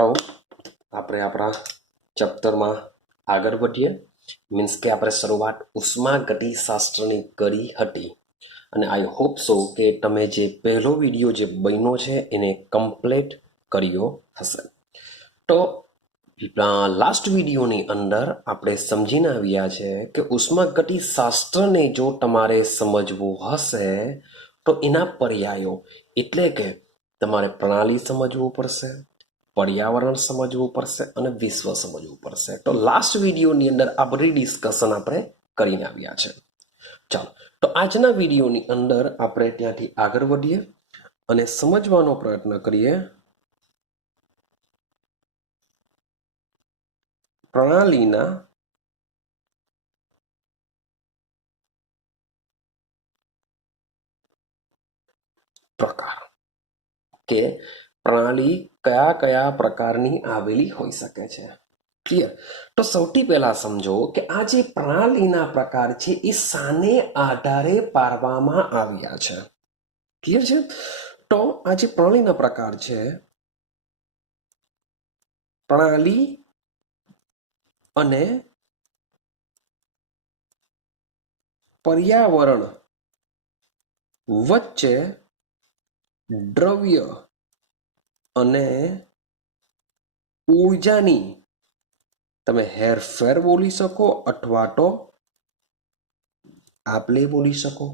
છોકરાઓ આપણે આપણા ચેપ્ટરમાં આગળ વધીએ. મીન્સ કે આપણે શરૂઆત ઉષ્માગતિશાસ્ત્રની કરી હતી અને આઈ હોપ સો કે તમે જે પહેલો વિડીયો જે બન્યો છે એને કમ્પ્લીટ કર્યો હશે. તો લાસ્ટ વિડીયોની અંદર આપણે સમજીને આવ્યા છે કે ઉષ્માગતિશાસ્ત્રને જો તમારે સમજવું હશે તો એના પર્યાયો એટલે કે તમારે પ્રણાલી સમજવું પડશે, પર્યાવરણ સમજવું પડશે અને વિશ્વ સમજવું પડશે. તો લાસ્ટ વિડીયોની અંદર આ બધી ડિસ્કશન આપણે કરીને આવ્યા છે. ચાલો, તો આજના વિડીયોની અંદર આપણે ત્યાંથી આગળ વધીએ અને સમજવાનો પ્રયત્ન કરીએ પ્રણાલીના પ્રકાર કે પ્રણાલી કયા કયા પ્રકારની આવેલી હોઈ શકે છે. ક્લિયર? તો સૌથી પહેલા સમજો કે આ જે પ્રણાલીના પ્રકાર છે એ શાને આધારે પાડવામાં આવ્યા છે. ક્લિયર છે? તો આ જે પ્રણાલીના પ્રકાર છે, પ્રણાલી અને પર્યાવરણ વચ્ચે દ્રવ્ય અને ઉર્જાની તમે હેરફેર બોલી શકો અથવા તો આપલે બોલી શકો.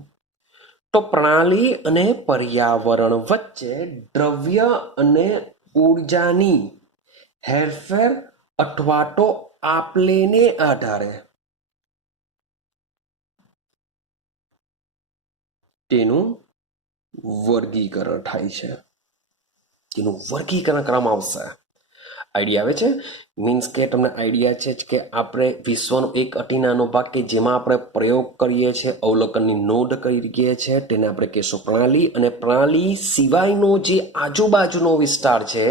તો પ્રણાલી અને પર્યાવરણ વચ્ચે દ્રવ્ય અને ઉર્જાની હેરફેર અથવા તો આપલેને આધારે તેનું વર્ગીકરણ થાય છે. તેનું વર્ગીકરણ કરવામાં આવશે. આઈડિયા આવે છે? મીન્સ કે તમને આઈડિયા છે કે આપણે વિશ્વનો એક અતિ નાનો ભાગ કે જેમાં આપણે પ્રયોગ કરીએ છીએ, અવલોકનની નોંધ કરીએ છીએ, તેને આપણે કહેશું પ્રણાલી. અને પ્રણાલી સિવાયનો જે આજુબાજુનો વિસ્તાર છે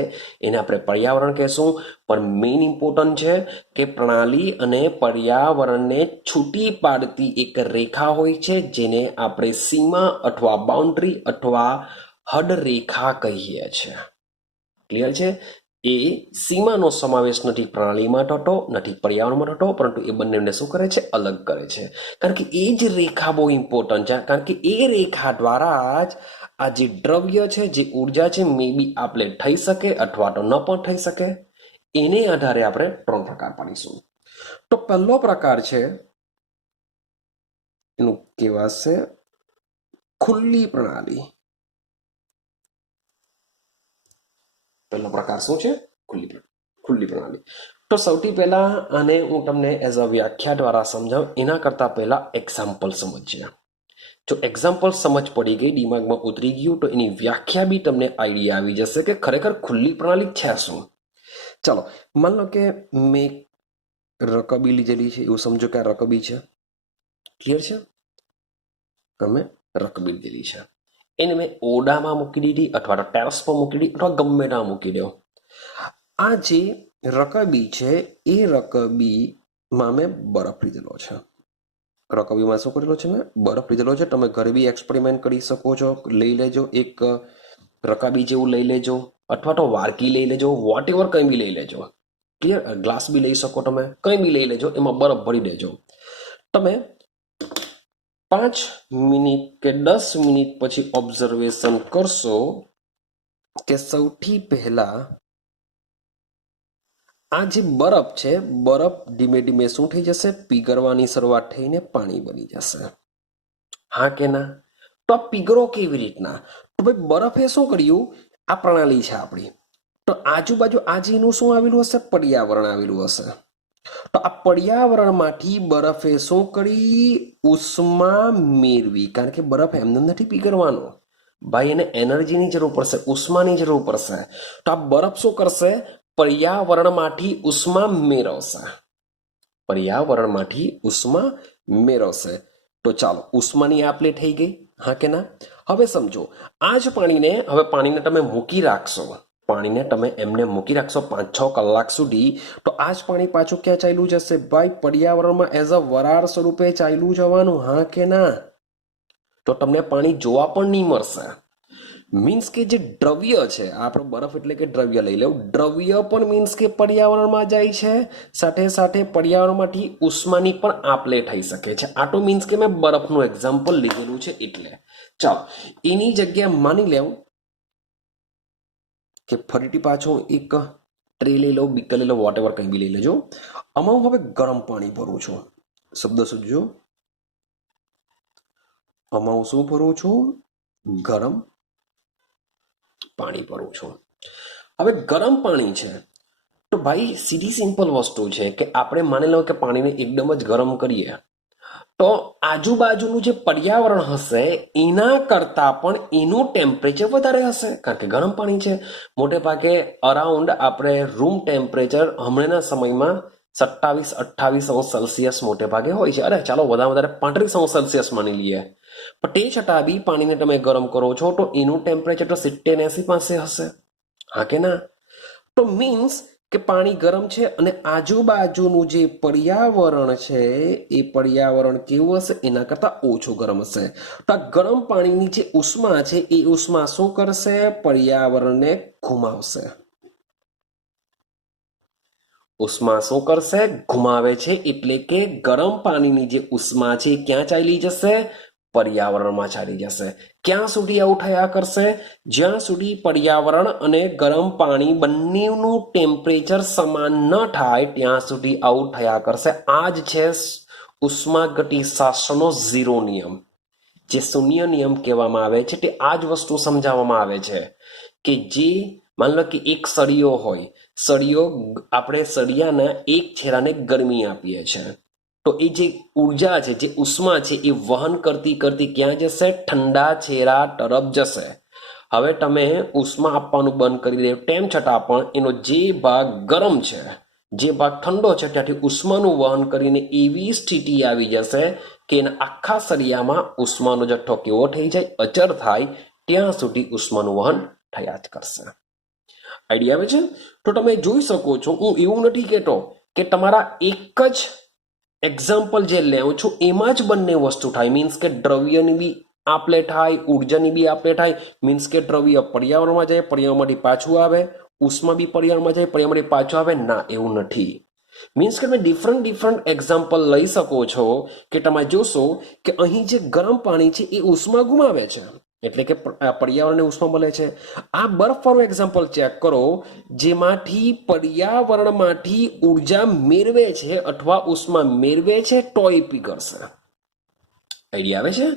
એને આપણે પર્યાવરણ કહેશું. પણ મેઇન ઇમ્પોર્ટન્ટ છે કે પ્રણાલી અને પર્યાવરણને છૂટી પાડતી એક રેખા હોય છે જેને આપણે સીમા અથવા બાઉન્ડ્રી અથવા હદ રેખા કહીએ છીએ. ક્લિયર છે? એ સીમાનો સમાવેશ નથી પ્રણાલીમાં થતો, નથી પર્યાવરણમાં થતો, પરંતુ એ બંનેને શું કરે છે? અલગ કરે છે. કારણ કે એ જ રેખા બહુ ઇમ્પોર્ટન્ટ છે. કારણ કે એ રેખા દ્વારા જ આ જે દ્રવ્ય છે, જે ઉર્જા છે, મે બી આપણે થઈ શકે અથવા તો ન પણ થઈ શકે. એને આધારે આપણે 3 પ્રકાર પાડીશું. તો પહેલો પ્રકાર છે એનું કહેવાશે ખુલ્લી પ્રણાલી. પહેલો પ્રકાર શું છે? ખુલ્લી પ્રણાલી. તો સૌથી પહેલા આને હું તમને એઝ અ વ્યાખ્યા દ્વારા સમજાવું એના કરતા પહેલા એક્ઝામ્પલ સમજીએ. જો એક્ઝામ્પલ સમજ પડી ગઈ, દિમાગમાં ઉતરી ગયું, તો એની વ્યાખ્યા બી તમને આઈડિયા આવી જશે કે ખરેખર ખુલ્લી પ્રણાલી છે શું. ચાલો, માન લો કે મેં રકબી લીધેલી છે, એવું સમજો કે આ રકબી છે. ક્લિયર છે? અમે રકબી લીધેલી છે, એને મેં ઓરડામાં મૂકી દીધી અથવા તો ટેરેસ પર મૂકી દીધી અથવા ગમે ત્યાં મૂકી દો. આ જે રકબી છે એ રકબીમાં મેં બરફ લીધેલો છે. રકબીમાં શું કરેલો છે? મેં બરફ લીધેલો છે. તમે ઘરે બી એક્સપેરિમેન્ટ કરી શકો છો. લઈ લેજો એક રકાબી જેવું લઈ લેજો અથવા તો વાડકી લઈ લેજો, વોટ એવર કંઈ બી લઈ લેજો. ક્લિયર? ગ્લાસ બી લઈ શકો તમે, કંઈ બી લઈ લેજો, એમાં બરફ ભરી દેજો. તમે 5 મિનિટ કે 10 મિનિટ પછી ઓબ્ઝર્વેશન કરશો કે સૌથી પહેલા આ જે બરફ છે, બરફ ધીમે ધીમે શું થઈ જશે? પીગળવાની શરૂઆત થઈને પાણી બની જશે. હા કે ના? તો આ પીગળો કેવી રીતના? તો ભાઈ બરફે શું કર્યું? આ પ્રણાલી છે આપણી. તો આજુબાજુ આજેનું શું આવેલું હશે? પર્યાવરણ આવેલું હશે. તો આ પર્યાવરણમાંથી બરફે શું કરી? ઉષ્મા મેળવી. કારણ કે બરફ એમને નથી પીગળવાનો ભાઈ, એને એનર્જીની જરૂર પડશે, ઉષ્માની જરૂર પડશે. તો આ બરફ શું કરશે? પર્યાવરણમાંથી ઉષ્મા મેળવશે. પર્યાવરણમાંથી ઉષ્મા મેળવશે. તો ચાલો, ઉષ્માની આપલે થઈ ગઈ. હા કે ના? હવે સમજો, આ જ પાણીને તમે મૂકી રાખશો, પાણીને તમે એમને મૂકી રાખશો 5-6 કલાક સુધી, તો આ જ પાણી પાછું ક્યાં ચાલ્યું જશે? ભાઈ પર્યાવરણમાં એઝ અ વરાળ સ્વરૂપે ચાલ્યું જવાનું. હા કે ના? તો તમને પાણી જોવા પણ નહીં મળશે. મીન્સ કે જે દ્રવ્ય છે આપણો બરફ એટલે કે દ્રવ્ય લઈ લેવું, દ્રવ્ય પણ મીન્સ કે પર્યાવરણમાં જાય છે, સાથે સાથે પર્યાવરણમાંથી ઉષ્માની પણ આપલે થઈ શકે છે. આ તો મીન્સ કે મેં બરફનું એક્ઝામ્પલ લીધેલું છે એટલે. ચાલો એની જગ્યાએ માની લેવું કે ફરીથી પાછો એક ટ્રે લઈ લો, બીકર લઈ લો, વોટ એવર કંઈ બી લઈ લેજો. આમાં હું હવે ગરમ પાણી ભરું છું. શબ્દ સમજો, આમાં હું શું ભરું છું? ગરમ પાણી ભરું છું. હવે ગરમ પાણી છે તો ભાઈ સીધી સિમ્પલ વસ્તુ છે કે આપણે માની લો કે પાણીને એકદમ જ ગરમ કરીએ તો આજુબાજુનું જે પર્યાવરણ હશે એના કરતાં પણ એનું ટેમ્પરેચર વધારે હશે, કારણ કે ગરમ પાણી છે. મોટે ભાગે અરાઉન્ડ આપણે રૂમ ટેમ્પરેચર હમણાંના સમયમાં 27-28 ° મોટે ભાગે હોય છે. અરે ચાલો વધારે 35 ° માની લઈએ, પણ તે છતાં બી પાણીને તમે ગરમ કરો છો તો એનું ટેમ્પરેચર તો 70-80 પાસે હશે, હા કે ના? તો મીન્સ કે પાણી ગરમ છે અને આજુબાજુનું જે પર્યાવરણ છે એ પર્યાવરણ કેવું હશે? એના કરતાં ઓછું ગરમ હશે. તો આ ગરમ પાણીની જે ઉષ્મા છે એ ઉષ્મા શું કરશે? પર્યાવરણને ઘુમાવશે. ઉષ્મા શું કરશે? ઘુમાવે છે. એટલે કે ગરમ પાણીની જે ઉષ્મા છે ક્યાં ચાલી જશે? પર્યાવરણમાં ચાલી જશે. ક્યાં સુધી આવું થયા કરશે? જ્યાં સુધી પર્યાવરણ અને ગરમ પાણી બંનેનું ટેમ્પરેચર સમાન ન થાય ત્યાં સુધી આવું થયા કરશે. આ જ છે ઉષ્માગતિશાસ્ત્રનો ઝીરો નિયમ, જે શૂન્ય નિયમ કહેવામાં આવે છે. તે આ જ વસ્તુ સમજાવવામાં આવે છે કે જે માન લો કે એક સળિયો હોય, આપણે સળિયાના એક છેડાને ગરમી આપીએ છીએ તો એ જે ઉર્જા છે, જે ઉષ્મા છે એ વહન કરતી કરતી ક્યાં જશે? ઠંડા છેડા તરફ જશે. હવે તમે ઉષ્મા આપવાનું બંધ કરી દે તેમ છતાં પણ એનો જે ભાગ ગરમ છે, જે ભાગ ઠંડો છે ત્યાંથી ઉષ્માનું વહન કરીને એવી સ્થિતિ આવી જશે કે એના આખા સળિયામાં ઉષ્માનો જથ્થો કેવો થઈ જાય? અચળ થાય. ત્યાં સુધી ઉષ્માનું વહન થયા જ કરશે. આઈડિયા આવે છે? તો તમે જોઈ શકો છો, હું એવું નથી કહેતો કે તમારા એક જ એક્ઝામ્પલ જે લેવું છું એમાં જ બંને વસ્તુ થાય. મીન્સ કે દ્રવ્યની બી આપલે થાય, ઉર્જાની બી આપલે થાય. મીન્સ કે દ્રવ્ય પર્યાવરણમાં જાય, પર્યાવરણમાંથી પાછું આવે, ઉષ્મા બી પર્યાવરણમાં જાય, પર્યાવરણમાંથી પાછું આવે. ના, એવું નથી. મીન્સ કે તમે ડિફરન્ટ એક્ઝામ્પલ લઈ શકો છો કે તમે જોશો કે અહીં જે ગરમ પાણી છે એ ઉષ્મા ગુમાવે છે, એટલે કે પર્યાવરણને ઉષ્મા મળે છે. આ બરફવાળું એક્ઝામ્પલ ચેક કરો, જેમાંથી પર્યાવરણમાંથી ઉર્જા મેળવે છે અથવા ઉષ્મા મેળવે છે તોય પીગળશે. આઈડિયા આવે છે?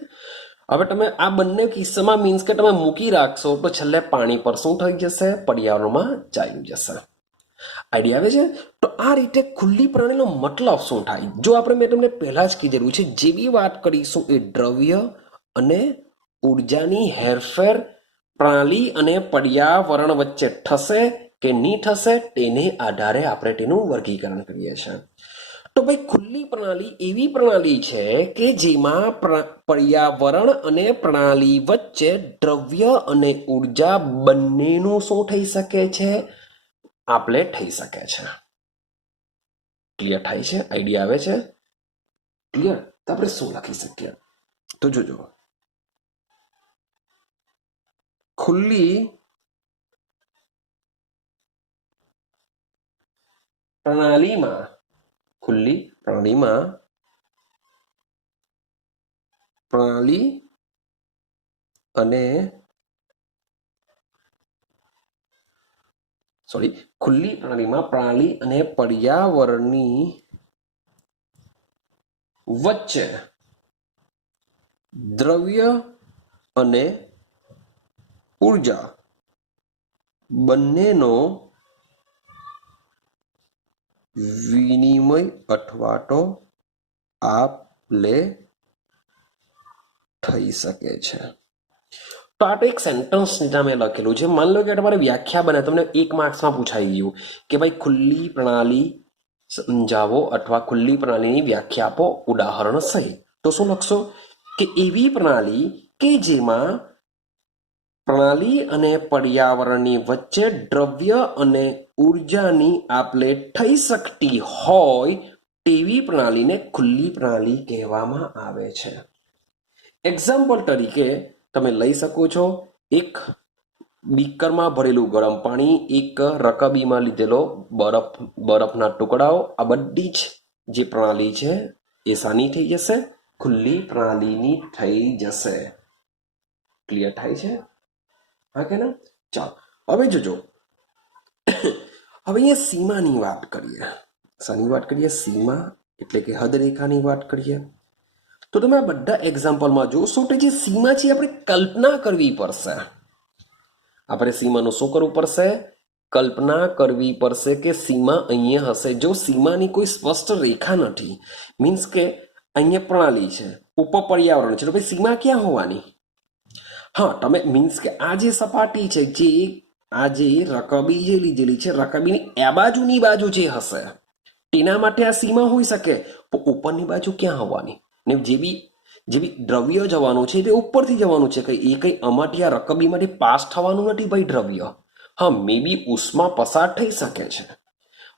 હવે તમે આ બંને કિસ્સામાં મીન્સ કે તમે મૂકી રાખશો તો છેલ્લે પાણી પર શું થઈ જશે? પર્યાવરણમાં ચાલ્યું જશે. આઈડિયા આવે છે? તો આ રીતે ખુલ્લી પ્રણાલીનો મતલબ શું થાય? જો મેં તમને પહેલા જ કીધેલું છે, જે બી વાત કરીશું એ દ્રવ્ય અને ઉર્જાની હેરફેર પ્રણાલી અને પર્યાવરણ વચ્ચે થશે કે નહીં થશે તેને આધારે આપણે તેનું વર્ગીકરણ કરીએ છીએ. તો ભાઈ ખુલ્લી પ્રણાલી એવી પ્રણાલી છે કે જેમાં પર્યાવરણ અને પ્રણાલી વચ્ચે દ્રવ્ય અને ઉર્જા બંનેનું શું થઈ શકે છે? આપલે થઈ શકે છે. ક્લિયર થાય છે? આઈડિયા આવે છે? ક્લિયર? તો આપણે શું લખી શકીએ? તો જોજો, ખુલ્લી પ્રણાલીમાં પ્રણાલી અને ખુલ્લી પ્રણાલીમાં પ્રણાલી અને પર્યાવરણની વચ્ચે દ્રવ્ય અને ઉર્જા બંનેનો વિનિમય અથવા તો આપ-લે થઈ શકે છે. તો આ તો એક સેન્ટન્સ નીચે મેં લખેલું છે. માની લો કે તમારે વ્યાખ્યા બને, તમને 1 માર્ક્સમાં પૂછાઈ ગયું કે ભાઈ ખુલ્લી પ્રણાલી સમજાવો અથવા ખુલ્લી પ્રણાલીની વ્યાખ્યા આપો ઉદાહરણ સહિત. તો શું લખશો? કે એવી પ્રણાલી કે જેમાં પ્રણાલી અને પર્યાવરણની વચ્ચે દ્રવ્ય અને ઉર્જાની આપલે થઈ શકતી હોય તેવી પ્રણાલીને ખુલ્લી પ્રણાલી કહેવામાં આવે છે. એક્ઝામ્પલ તરીકે તમે લઈ શકો છો એક બીકરમાં ભરેલું ગરમ પાણી, એક રકાબીમાં લીધેલો બરફના ટુકડાઓ, આ બધી જ જે પ્રણાલી છે એ શાની થઈ જશે? ખુલ્લી પ્રણાલીની થઈ જશે. ક્લિયર થાય છે? હા કે ના? ચાલો હવે જોજો, હવે અહીંયા સીમાની વાત કરીએ. શાની વાત કરીએ? સીમા એટલે કે હદ રેખાની વાત કરીએ. તો તમે આ બધા એક્ઝામ્પલમાં જોશો કે જે સીમા છે આપણે કલ્પના કરવી પડશે. આપણે સીમાનું શું કરવું પડશે? કલ્પના કરવી પડશે કે સીમા અહીંયા હશે. જો સીમાની કોઈ સ્પષ્ટ રેખા નથી, મીન્સ કે અહીંયા પ્રણાલી છે, ઉપર પર્યાવરણ છે, તો ભાઈ સીમા ક્યાં હોવાની? હા, તમે મીન્સ કે આ જે સપાટી છે, જે આ જે રકાબી જે લીધેલી છે, રકાબીની આ બાજુની બાજુ જે હશે તેના માટે આ સીમા હોઈ શકે, પણ ઉપરની બાજુ ક્યાં હોવાની? ને જે બી દ્રવ્ય જવાનું છે તે ઉપરથી જવાનું છે, કઈ એ કઈ આમાંથી આ રકબીમાંથી પાસ થવાનું નથી ભાઈ દ્રવ્ય. હા, મે બી ઉષ્મા પસાર થઈ શકે છે,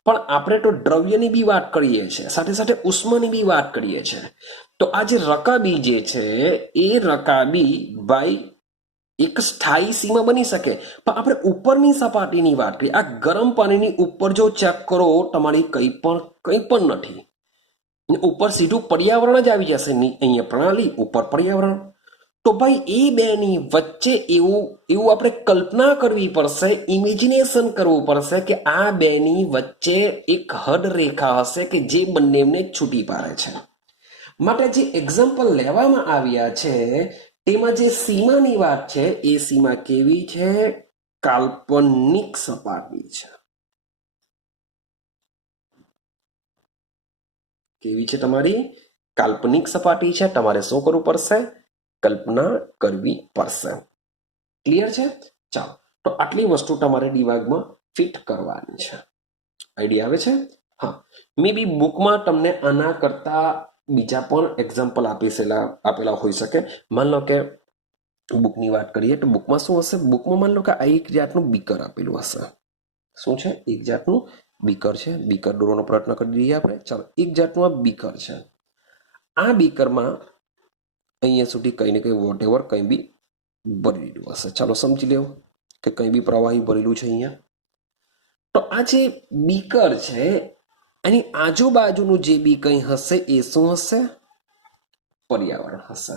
પણ આપણે તો દ્રવ્યની બી વાત કરીએ છીએ, સાથે સાથે ઉષ્માની બી વાત કરીએ છીએ. તો આ જે રકાબી જે છે એ રકાબી ભાઈ એક સ્થાયી સીમા બની શકે, પણ આપણે ઉપરની સપાટીની વાત કરીએ. આ ગરમ પાણીની ઉપર જો ચેક કરો, તમારી કંઈ પણ નથી, ઉપર સીધું પર્યાવરણ જ આવી જશે. અહીંયા પ્રણાલી, ઉપર પર્યાવરણ. તો ભાઈ એ બેની વચ્ચે એવું આપણે કલ્પના કરવી પડશે, ઇમેજિનેશન કરવું પડશે કે આ બેની વચ્ચે એક હદ રેખા હશે કે જે બંનેને છૂટી પાડે છે. માટે જે એક્ઝામ્પલ લેવામાં આવ્યા છે તેમાં જે સીમાની વાત છે એ સીમા કેવી છે? કાલ્પનિક સપાટી છે. કેવી છે? તમારી કાલ્પનિક સપાટી છે. તમારે શું કરવું પડશે? કલ્પના કરવી પડશે. ક્લિયર છે? ચાલો, તો આટલી વસ્તુ તમારે દિમાગમાં ફિટ કરવાની છે. આઈડિયા આવે છે? હા, મે બી બુકમાં તમને આના કરતા બીજા પણ એક્ઝામ્પલ આપેલા હોઈ શકે. માન લો કે બુકની વાત કરીએ તો બુકમાં શું હશે? બુકમાં માન લો કે આ એક જાતનું બીકર આપેલું હશે. શું છે? એક જાતનું બીકર છે. બીકર દોરવાનો પ્રયત્ન કરી દઈએ આપણે. ચાલો, એક જાતનું આ બીકર છે. આ બીકરમાં અહીંયા સુધી કંઈ ને કંઈ વોટ એવર કંઈ બી ભરેલું હશે. ચાલો સમજી લેવું કે કંઈ બી પ્રવાહી ભરેલું છે અહીંયા. તો આ જે બીકર છે એની આજુબાજુનું જે બી કંઈ હશે એ શું હશે? પર્યાવરણ હશે.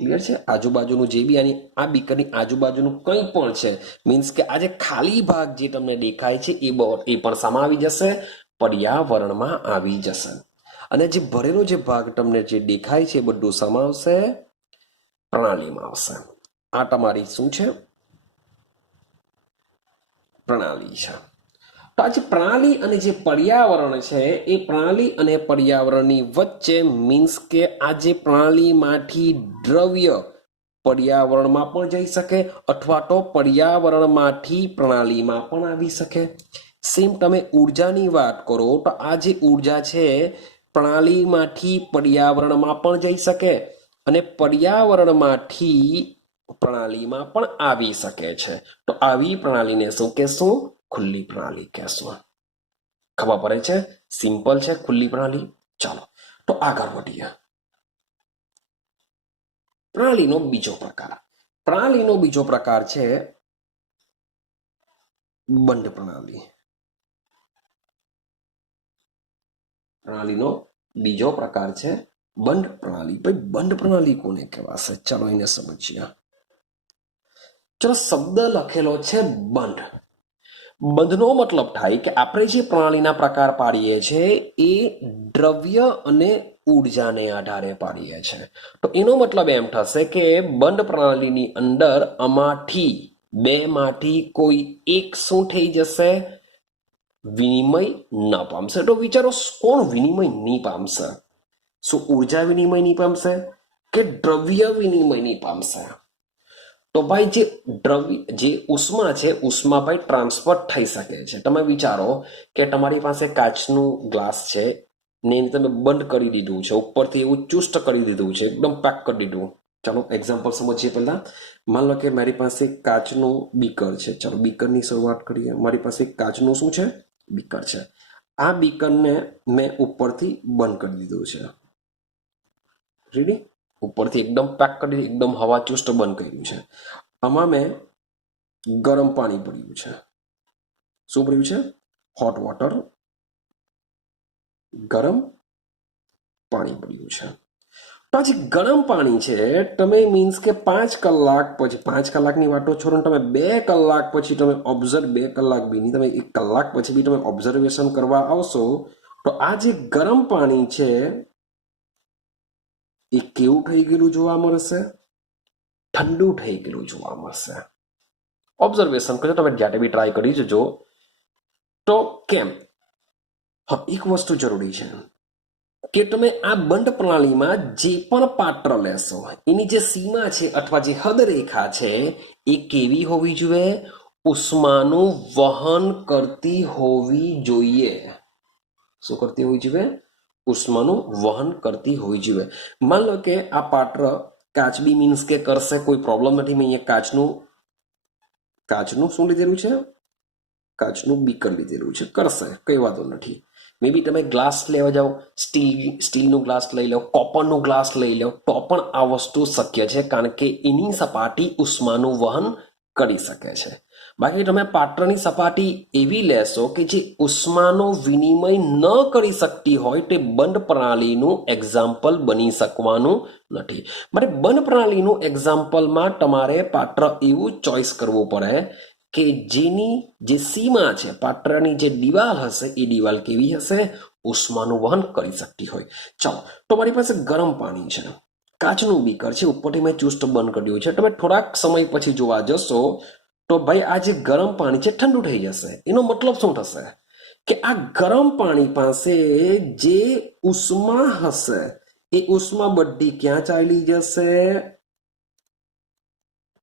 ક્લિયર છે? આજુબાજુનું જે બી આ બીકરની આજુબાજુનું કંઈ પણ છે, મીન્સ કે આ જે ખાલી ભાગ જે તમને દેખાય છે એ પણ શામાં આવી જશે? પર્યાવરણમાં આવી જશે. અને જે ભરેલો જે ભાગ તમને જે દેખાય છે એ બધું શામાં આવશે? પ્રણાલીમાં આવશે. આ તમારી શું છે? પ્રણાલી છે. તો આ જે પ્રણાલી અને જે પર્યાવરણ છે એ પ્રણાલી અને પર્યાવરણની વચ્ચે, મીન્સ કે આ જે પ્રણાલીમાંથી દ્રવ્ય પર્યાવરણમાં પણ જઈ શકે અથવા તો પર્યાવરણમાંથી પ્રણાલીમાં પણ આવી શકે. સેમ તમે ઉર્જાની વાત કરો તો આ જે ઉર્જા છે પ્રણાલીમાંથી પર્યાવરણમાં પણ જઈ શકે અને પર્યાવરણમાંથી પ્રણાલીમાં પણ આવી શકે છે. તો આવી પ્રણાલીને શું કહેશું? ખુલ્લી પ્રણાલી કહેશું. ખબર પડે છે? સિમ્પલ છે ખુલ્લી પ્રણાલી. ચાલો તો આગળ વધીએ. પ્રણાલીનો બીજો પ્રકાર છે બંધ પ્રણાલી. પ્રણાલીનો બીજો પ્રકાર છે બંધ પ્રણાલી. ભાઈ બંધ પ્રણાલી કોને કહેવાશે? ચાલો એને સમજીએ. ચલો, શબ્દ લખેલો છે બંધ. બંધનો મતલબ થાય કે આપણે જે પ્રણાલીના પ્રકાર પાડીએ છીએ એ દ્રવ્ય અને ઉર્જાને આધારે પાડીએ છીએ. તો એનો મતલબ એમ થશે કે બંધ પ્રણાલીની અંદર આમાંથી બેમાંથી કોઈ એક શું થઈ જશે? વિનિમય ન પામશે. તો વિચારો, કોણ વિનિમય નહીં પામશે? શું ઉર્જા વિનિમય નહીં પામશે કે દ્રવ્ય વિનિમય નહીં પામશે? તો ભાઈ જે ઉષ્મા છે, ઉષ્મા ભાઈ ટ્રાન્સફર થઈ શકે છે. તમે વિચારો કે તમારી પાસે કાચનું ગ્લાસ છે ને એને તમે બંધ કરી દીધું છે, ઉપરથી એવું ચુસ્ત કરી દીધું છે, એકદમ પેક કરી દીધું. ચાલો એક્ઝામ્પલ સમજીએ પહેલા. માન લો કે મારી પાસે કાચનું બીકર છે. ચાલો બીકરની શરૂઆત કરીએ. મારી પાસે કાચનું શું છે? બીકર છે. આ બીકરને મેં ઉપરથી બંધ કરી દીધું છે. રેડી? ઉપરથી એકદમ પેક કરી, એકદમ હવા ચુસ્ત બંધ કર્યું છે. આમાં મેં ગરમ પાણી પડ્યું છે. શું પડ્યું છે? હોટ વોટર, ગરમ પાણી પડ્યું છે. તો આ જે ગરમ પાણી છે તમે મીન્સ કે 5 કલાક પછી, 5 કલાકની વાતો છોડો ને તમે 2 કલાક પછી તમે ઓબ્ઝર્વ, 2 કલાક બી નહીં, તમે 1 કલાક પછી બી તમે ઓબ્ઝર્વેશન કરવા આવશો તો આ જે ગરમ પાણી છે એ કેવું થઈ ગયેલું જોવા મળશે? ઠંડુ થઈ ગયેલું જોવા મળશે. ઓબ્ઝર્વેશન કરજો, તમે જાતે બી ટ્રાય કરી જજો. તો કેમ? હા, એક વસ્તુ જરૂરી છે કે તમે આ બંધ પ્રણાલીમાં જે પણ પાત્ર લેશો એની જે સીમા છે અથવા જે હદ રેખા છે એ કેવી હોવી જોઈએ? ઉષ્માનું વહન કરતી હોવી જોઈએ. શું કરતી હોવી જોઈએ? ઉષ્માનું વહન કરતી હોવી જોઈએ. માન લો કે આ પાત્ર કાચબી મીન્સ કે કરશે, કોઈ પ્રોબ્લેમ નથી. મેં અહીંયા કાચનું શું લીધેલું છે? કાચનું બીકર લીધેલું છે, કરશે, કઈ વાંધો નથી. મે બી તમે ગ્લાસ લેવા જાઓ, સ્ટીલનું ગ્લાસ લઈ લો, કોપરનું ગ્લાસ લઈ લો, તો પણ આ વસ્તુ શક્ય છે, કારણ કે એની સપાટી ઉષ્માનું વહન કરી શકે છે. બાકી તમે પાત્રની સપાટી એવી લેશો કે જે ઉષ્માનો વિનિમય ન કરી શકતી હોય, તે બંધ પ્રણાલીનું એક્ઝામ્પલ બની શકવાનું નથી. માટે બંધ પ્રણાલીનું એક્ઝામ્પલમાં તમારે પાત્ર એવું ચોઇસ કરવું પડે કે જેની જે સીમા છે, પાત્રની જે દિવાલ હશે એ દિવાલ કેવી હશે? ઉષ્માનું વહન કરી શકતી હોય. ચાલો, તો મારી પાસે ગરમ પાણી છે, કાચનું બીકર છે, ઉપરથી મેં ચુસ્ટ બંધ કર્યું છે. તમે થોડાક સમય પછી જોવા જશો તો ભાઈ આ જે ગરમ પાણી છે ઠંડુ થઈ જશે. એનો મતલબ શું થશે? કે આ ગરમ પાણી પાસે જે ઉષ્મા હશે એ ઉષ્મા બધી ક્યાં ચાલી જશે?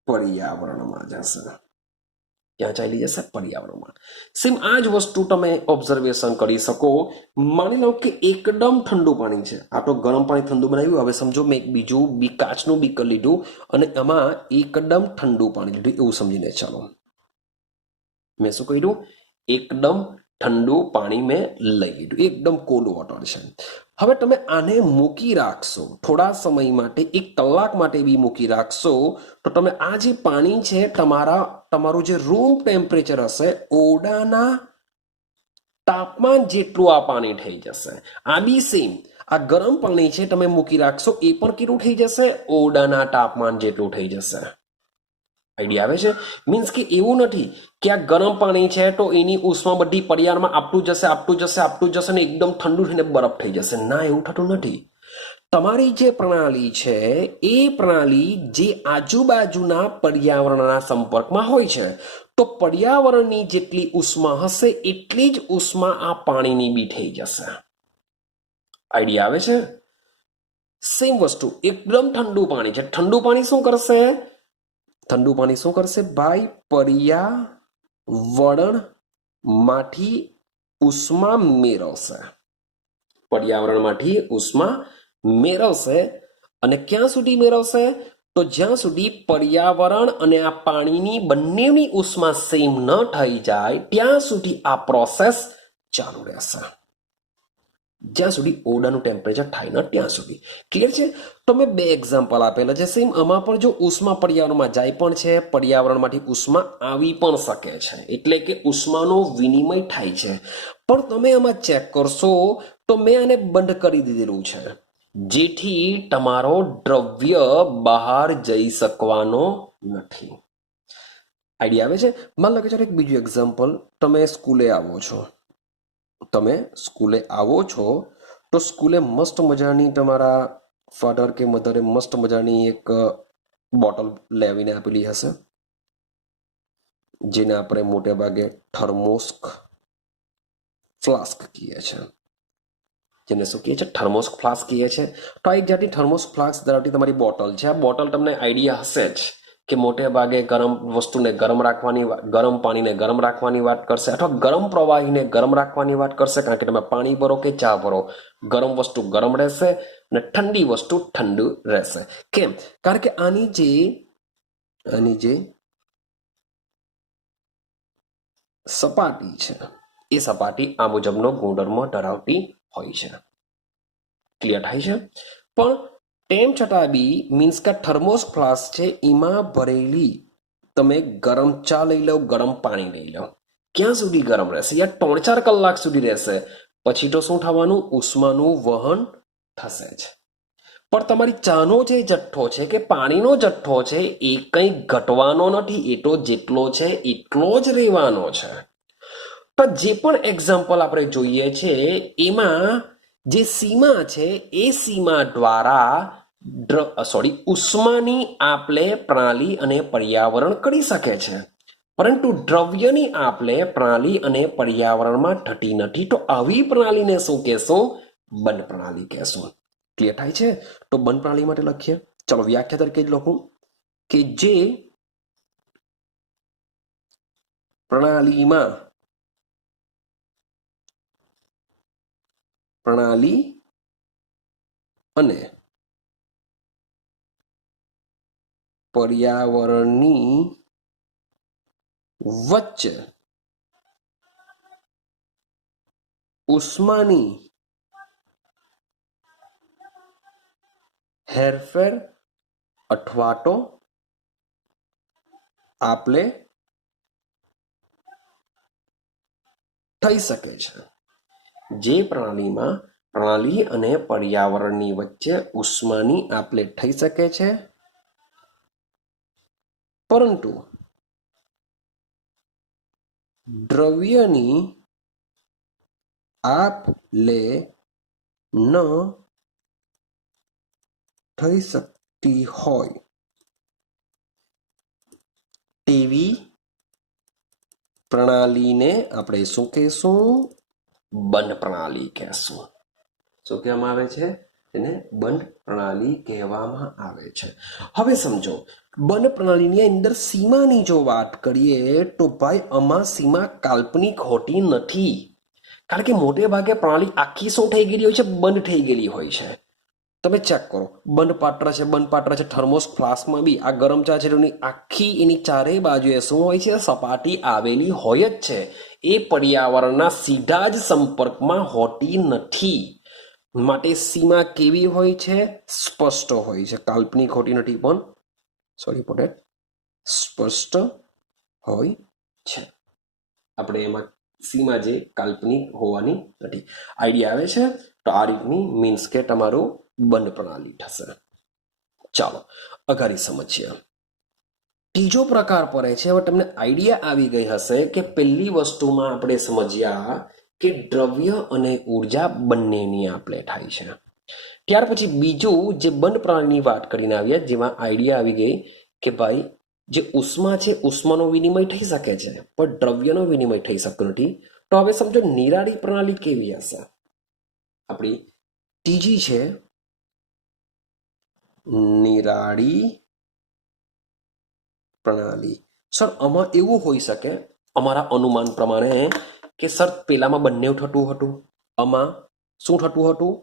પર્યાવરણમાં જશે. ક્યાં ચાલી જશે? પર્યાવરણમાં. સેમ આ જ વસ્તુ તમે ઓબ્ઝર્વેશન કરી શકો. માની લો કે એકદમ ઠંડુ પાણી છે. આ તો ગરમ પાણી ઠંડુ બનાવ્યું. હવે સમજો મેં એક બીજું કાચનું બીકર લીધું અને એમાં એકદમ ઠંડુ પાણી લીધું, એવું સમજીને ચાલો. મેં શું કર્યું? એકદમ ઠંડુ પાણી મેં લઈ લીધું, એકદમ કોલ્ડ વોટર છે. હવે તમે આને મૂકી રાખશો થોડા સમય માટે, 1 કલાક માટે બી મૂકી રાખશો તો તમે આ જે પાણી છે તમારું જે રૂમ ટેમ્પરેચર હશે ઓરડાના તાપમાન જેટલું આ પાણી થઈ જશે. આ બી સેમ, આ ગરમ પાણી છે તમે મૂકી રાખશો એ પણ કેટલું થઈ જશે? ઓરડાના તાપમાન જેટલું થઈ જશે. આઈડિયા આવે છે? મીન્સ કે એવું નથી કે આ ગરમ પાણી છે તો એની ઉષ્મા બધી પર્યાવરણમાં આપતું જશે ને એકદમ ઠંડુ થઈને બરફ થઈ જશે. ના, એવું થતું નથી. તમારી જે પ્રણાલી છે એ પ્રણાલી જે આજુબાજુના પર્યાવરણના સંપર્કમાં હોય છે, તો પર્યાવરણની જેટલી ઉષ્મા હશે એટલી જ ઉષ્મા આ પાણીની બી થઈ જશે. આઈડિયા આવે છે? સેમ વસ્તુ, એકદમ ઠંડુ પાણી છે. ઠંડુ પાણી શું કરશે? ઠંડુ પાણી શું કરશે ભાઈ? પર્યાવરણમાંથી ઉષ્મા મેળવશે. પર્યાવરણમાંથી ઉષ્મા મેળવશે. અને ક્યાં સુધી મેળવશે? તો જ્યાં સુધી પર્યાવરણ અને આ પાણીની બંનેની ઉષ્મા સેમ ન થઈ જાય ત્યાં સુધી આ પ્રોસેસ ચાલુ રહેશે. જ્યાં સુધી ઓરડાનું ટેમ્પરેચર થાય ને ત્યાં સુધી. ક્લિયર છે? તો મેં 2 એક્ઝામ્પલ આપેલા છે. સેમ આમાં પણ જો ઉષ્મા પર્યાવરણમાં જાય પણ છે, પર્યાવરણમાંથી ઉષ્મા આવી પણ શકે છે, એટલે કે ઉષ્માનો વિનિમય થાય છે. પણ તમે આમાં ચેક કરશો તો મેં આને બંધ કરી દીધેલું છે, જેથી તમારો દ્રવ્ય બહાર જઈ શકવાનો નથી. આઈડિયા આવે છે? માન લો કે ચાલો એક બીજું એક્ઝામ્પલ, તમે સ્કૂલે આવો છો તો સ્કૂલે મસ્ત મજાની તમારા ફાધર કે મધરે મસ્ત મજાની એક બોટલ લાવીને આપેલી હશે, જેને આપણે મોટે ભાગે થર્મોસ ફ્લાસ્ક કહીએ છીએ. જેને શું કહીએ છીએ? થર્મોસ ફ્લાસ્ક કહીએ છીએ. તો આ એક જાતની થર્મોસ ફ્લાસ્ક ધરાવતી તમારી બોટલ છે. આ બોટલ તમને આઈડિયા હશે જ કે મોટે ભાગે ગરમ વસ્તુને ગરમ રાખવાની, ગરમ પાણીને ગરમ રાખવાની વાત કરશે, અથવા ગરમ પ્રવાહીને ગરમ રાખવાની વાત કરશે. કારણ કે તમે પાણી ભરો કે ચા ભરો, ગરમ વસ્તુ ગરમ રહેશે અને ઠંડી વસ્તુ ઠંડુ રહેશે. કેમ? કારણ કે આની જે સપાટી છે એ સપાટી આ મુજબનો ગુણધર્મ ધરાવતી હોય છે. ક્લિયર થાય છે? પણ તેમ છતાં બી મીન્સ કે થર્મોસ ફ્લાસ્ક છે એમાં ભરેલી તમે ગરમ ચા લઈ લો, ગરમ પાણી લઈ લો, ક્યાં સુધી ગરમ રહેશે? યાર 3-4 કલાક સુધી રહેશે. પછી તો શું થવાનું? ઉષ્માનું વહન થશે જ. પણ તમારી ચાનો જે જથ્થો છે કે પાણીનો જથ્થો છે એ કંઈ ઘટવાનો નથી, એ તો જેટલો છે એટલો જ રહેવાનો છે. તો જે પણ એક્ઝામ્પલ આપણે જોઈએ છે એમાં જે સીમા છે એ સીમા દ્વારા ઉષ્માની આપલે પ્રણાલી અને પર્યાવરણ કરી શકે છે, પરંતુ દ્રવ્યની આપલે પ્રણાલી અને પર્યાવરણમાં થતી નથી. તો આવી પ્રણાલીને શું કહેશું? બંધ પ્રણાલી કહેશું. ક્લિયર થાય છે? તો બંધ પ્રણાલી માટે લખીએ. ચલો વ્યાખ્યા તરીકે જ લખું કે જે પ્રણાલી અને પર્યાવરણની વચ્ચે ઉષ્માની હેરફેર અથવા તો આપલે થઈ શકે છે. જે પ્રણાલીમાં પ્રણાલી અને પર્યાવરણની વચ્ચે ઉષ્માની આપલે થઈ શકે છે, પરંતુ દ્રવ્યની આપલે ન થઈ શકતી હોય તેવી પ્રણાલીને આપણે શું કહેશું? બંધ પ્રણાલી કહેશું. શું કહેવામાં આવે છે? એને બંધ પ્રણાલી કહેવામાં આવે છે. હવે સમજો, બંધ પ્રણાલીની અંદર સીમાની જો વાત કરીએ તો ભાઈ આમાં સીમા કાલ્પનિક હોતી નથી, કારણ કે મોટે ભાગે પ્રણાલી આખી શું થઈ ગયેલી હોય છે? બંધ થઈ ગયેલી હોય છે. તમે ચેક કરો, બંધ પાત્ર છે, થર્મોસ ફ્લાસ્કમાં બી આ ગરમ ચા છે એની આખી એની ચારેય બાજુએ શું હોય છે? સપાટી આવેલી હોય જ છે. એ પર્યાવરણના સીધા જ સંપર્કમાં હોતી નથી. માટે સીમા કેવી હોય છે? સ્પષ્ટ હોય છે. કાલ્પનિક હોતી નથી, પણ સ્પષ્ટ હોય છે. આપણે એમાં સીમા જે કાલ્પનિક હોવાની નથી. આઈડિયા આવે છે? તો આ રીતની મીન્સ કે તમારું બંધ પ્રણાલી થશે. ચાલો અગાડી સમજીએ. ત્રીજો પ્રકાર પડે છે. હવે તમને આઈડિયા આવી ગઈ હશે કે પહેલી વસ્તુમાં આપણે સમજ્યા કે દ્રવ્ય અને ઉર્જા બંનેની આપલે થાય છે. ત્યાર પછી બીજું જે બંધ પ્રણાલીની વાત કરીને આવ્યા, જેમાં આઈડિયા આવી ગઈ કે ભાઈ જે ઉષ્મા છે ઉષ્માનો વિનિમય થઈ શકે છે, પણ દ્રવ્યનો વિનિમય થઈ શકતો નથી. તો હવે સમજો નિરાળી પ્રણાલી કેવી હશે? આપણી ત્રીજી છે નિરાળી પ્રણાલી. સર આમાં એવું હોઈ શકે અમારા અનુમાન પ્રમાણે કે સર પેલામાં બંને થતું હતું, આમાં શું થતું હતું?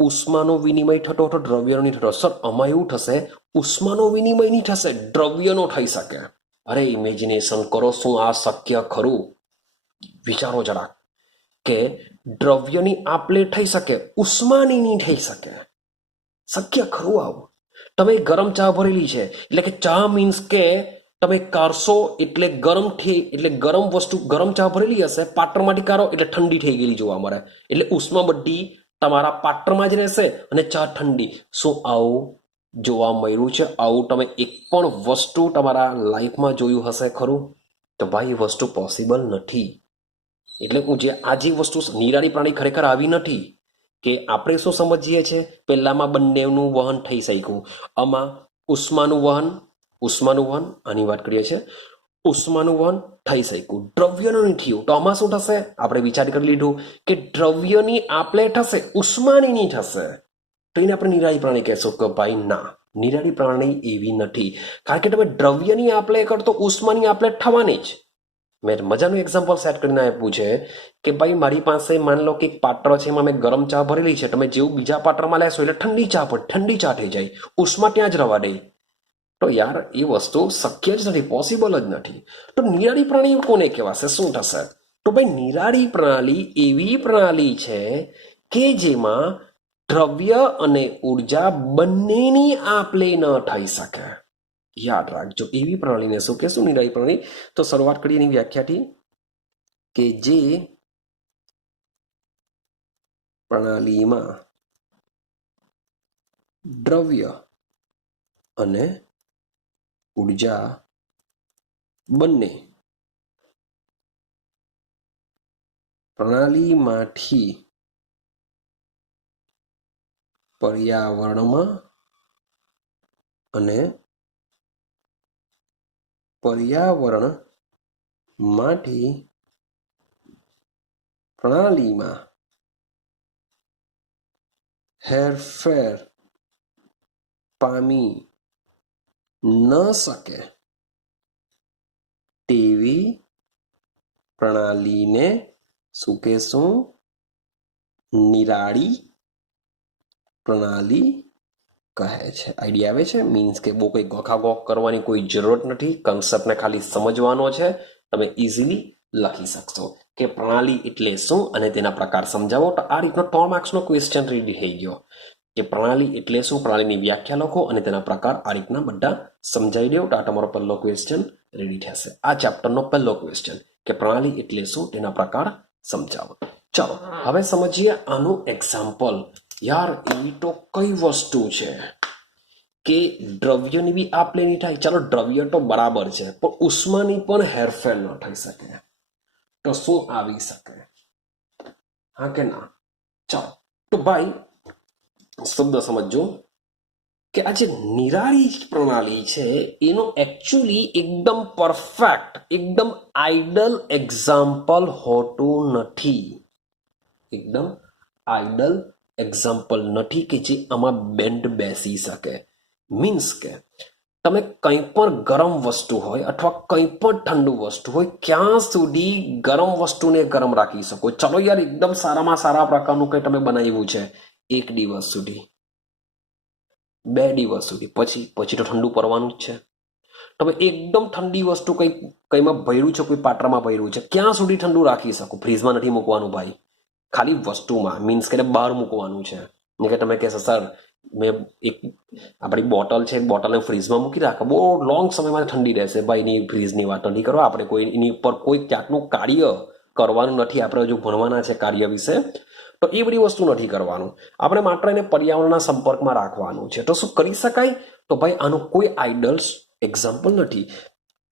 ઉષ્માનો વિનિમય થતો હતો, દ્રવ્યનો નહીં થતો. સર આમાં એવું થશે, ઉષ્માનો વિનિમય નહીં થશે, દ્રવ્યનો થઈ શકે. અરે ઇમેજિનેશન કરો, શું આ શક્ય ખરું? વિચારો જરાક કે દ્રવ્યની આપલે થઈ શકે, ઉષ્માની નહીં થઈ શકે. શક્ય ખરું આવું? તમે ગરમ ચા ભરેલી છે, એટલે કે ચા મીન્સ કે તમે કારશો એટલે ગરમ વસ્તુ, ગરમ ચા ભરેલી હશે, પાત્રમાંથી કાઢો એટલે ઠંડી થઈ ગયેલી જોવા મળે, એટલે ઉષ્મા બધી તમારા પાત્રમાં જ રહેશે અને ચા ઠંડી. શું આવું જોવા મળ્યું છે? આવું તમે એક પણ વસ્તુ તમારા લાઈફમાં જોયું હશે ખરું? તો ભાઈ એ વસ્તુ પોસિબલ નથી. એટલે હું જે આ જે વસ્તુ નિરાળી પ્રાણી ખરેખર આવી નથી. કે આપણે શું સમજીએ છીએ? પહેલામાં બંનેનું વહન થઈ શક્યું, આમાં ઉષ્માનું વહન આની વાત કરીએ છીએ, ઉષ્માનું વહન થઈ શક્યું, દ્રવ્યનું નહીં થયું. તો આમાં શું થશે? આપણે વિચાર કરી લીધું કે દ્રવ્યની આપલે થશે, ઉષ્માની નહીં થશે. તો એને આપણે નિરાળી પ્રાણી કહેશું કે ભાઈ ના, નિરાળી પ્રાણી એવી નથી, કારણ કે તમે દ્રવ્યની આપલે કરતો ઉષ્માની આપલે થવાની જ. મેં મજાનું એક્ઝામ્પલ સેટ કરીને આપ્યું છે કે ભાઈ મારી પાસે માન લો કે એક પાત્ર છે, એમાં મેં ગરમ ચા ભરેલી છે, તમે જેવું બીજા પાત્રમાં લેશો એટલે ઠંડી ચા થઈ જાય, ઉષ્મા ત્યાં જ રવા દે. તો યાર એ વસ્તુ શક્ય જ નથી, પોસિબલ જ નથી. તો નિરાળી પ્રણાલી કોને કહેવાશે? શું થશે? તો ભાઈ નિરાળી પ્રણાલી એવી પ્રણાલી છે કે જેમાં દ્રવ્ય અને ઉર્જા બંનેની આપલે ન થઈ શકે. યાદ રાખજો. એવી પ્રણાલીને શું કહેશું? નિરાળી પ્રણાલી. તો શરૂઆત કરીએ એની વ્યાખ્યાથી કે જે પ્રણાલીમાં દ્રવ્ય અને ઉર્જા બંને પ્રણાલીમાંથી પર્યાવરણમાં અને પર્યાવરણમાંથી પ્રણાલીમાં હેરફેર પામી ન શકે તેવી પ્રણાલીને શું કહેશું? નિરાળી પ્રણાલી કહે છે. આઈડિયા આવે છે? મીન્સ કે બહુ કંઈ ગોખાગોખ કરવાની કોઈ જરૂરત નથી. કન્સેપ્ટને ખાલી સમજવાનો છે. તમે ઇઝીલી લખી શકશો કે પ્રણાલી એટલે શું અને તેના પ્રકાર સમજાવો. તો આ રીતનો 3 માર્ક્સનો ક્વેશ્ચન રેડી થઈ ગયો કે પ્રણાલી એટલે શું, પ્રણાલીની વ્યાખ્યા લખો અને તેના પ્રકાર આ રીતના બધા સમજાવી દો. તો આ તમારો પહેલો ક્વેશ્ચન રેડી થશે. આ ચેપ્ટરનો પહેલો ક્વેશ્ચન કે પ્રણાલી એટલે શું, તેના પ્રકાર સમજાવો. ચાલો હવે સમજીએ આનું એક્ઝામ્પલ. યાર એવી તો કઈ વસ્તુ છે કે દ્રવ્યની બી આપ લે નહીં થાય. ચાલો દ્રવ્ય તો બરાબર છે, પણ ઉષ્માની પણ હેરફેર ન થઈ શકે. તો શું આવી શકે? હા કે ના? ચાલો તો ભાઈ શબ્દ સમજો કે આ જે નિરાળી પ્રણાલી છે એનો એકચ્યુઅલી એકદમ પરફેક્ટ, એકદમ આઈડલ એક્ઝામ્પલ હોતું નથી. એકદમ આઈડલ એક્ઝામ્પલ નથી કે જે આમાં બેન્ડ બેસી શકે. મીન્સ કે તમે કંઈ પણ ગરમ વસ્તુ હોય અથવા કંઈ પણ ઠંડુ વસ્તુ હોય, ક્યાં સુધી ગરમ વસ્તુને ગરમ રાખી શકો? ચલો યાર એકદમ સારામાં સારા પ્રકારનું કંઈ તમે બનાવ્યું છે 1 દિવસ સુધી, 2 દિવસ સુધી, પછી તો ઠંડુ પડવાનું જ છે. તમે એકદમ ઠંડી વસ્તુ કંઈમાં ભર્યું છે, કોઈ પાત્રમાં ભર્યું છે, ક્યાં સુધી ઠંડુ રાખી શકો? ફ્રીજમાં નથી મૂકવાનું ભાઈ, ખાલી વસ્તુમાં. મીન્સ કે બહાર મૂકવાનું છે. કે તમે કહેશો સર મેં એક આપણી બોટલ છે, બોટલને ફ્રીજમાં મૂકી રાખો, બહુ લોંગ સમયમાં ઠંડી રહેશે. ભાઈ એની ફ્રીજની વાત નથી કરો આપણે. કોઈ એની ઉપર કોઈ ક્યાંકનું કાર્ય કરવાનું નથી. આપણે હજુ ભણવાના છે કાર્ય વિશે. તો એ બધી વસ્તુ નથી કરવાનું. આપણે માત્ર એને પર્યાવરણના સંપર્કમાં રાખવાનું છે. તો શું કરી શકાય? તો ભાઈ આનું કોઈ આઈડલ્સ એક્ઝામ્પલ નથી.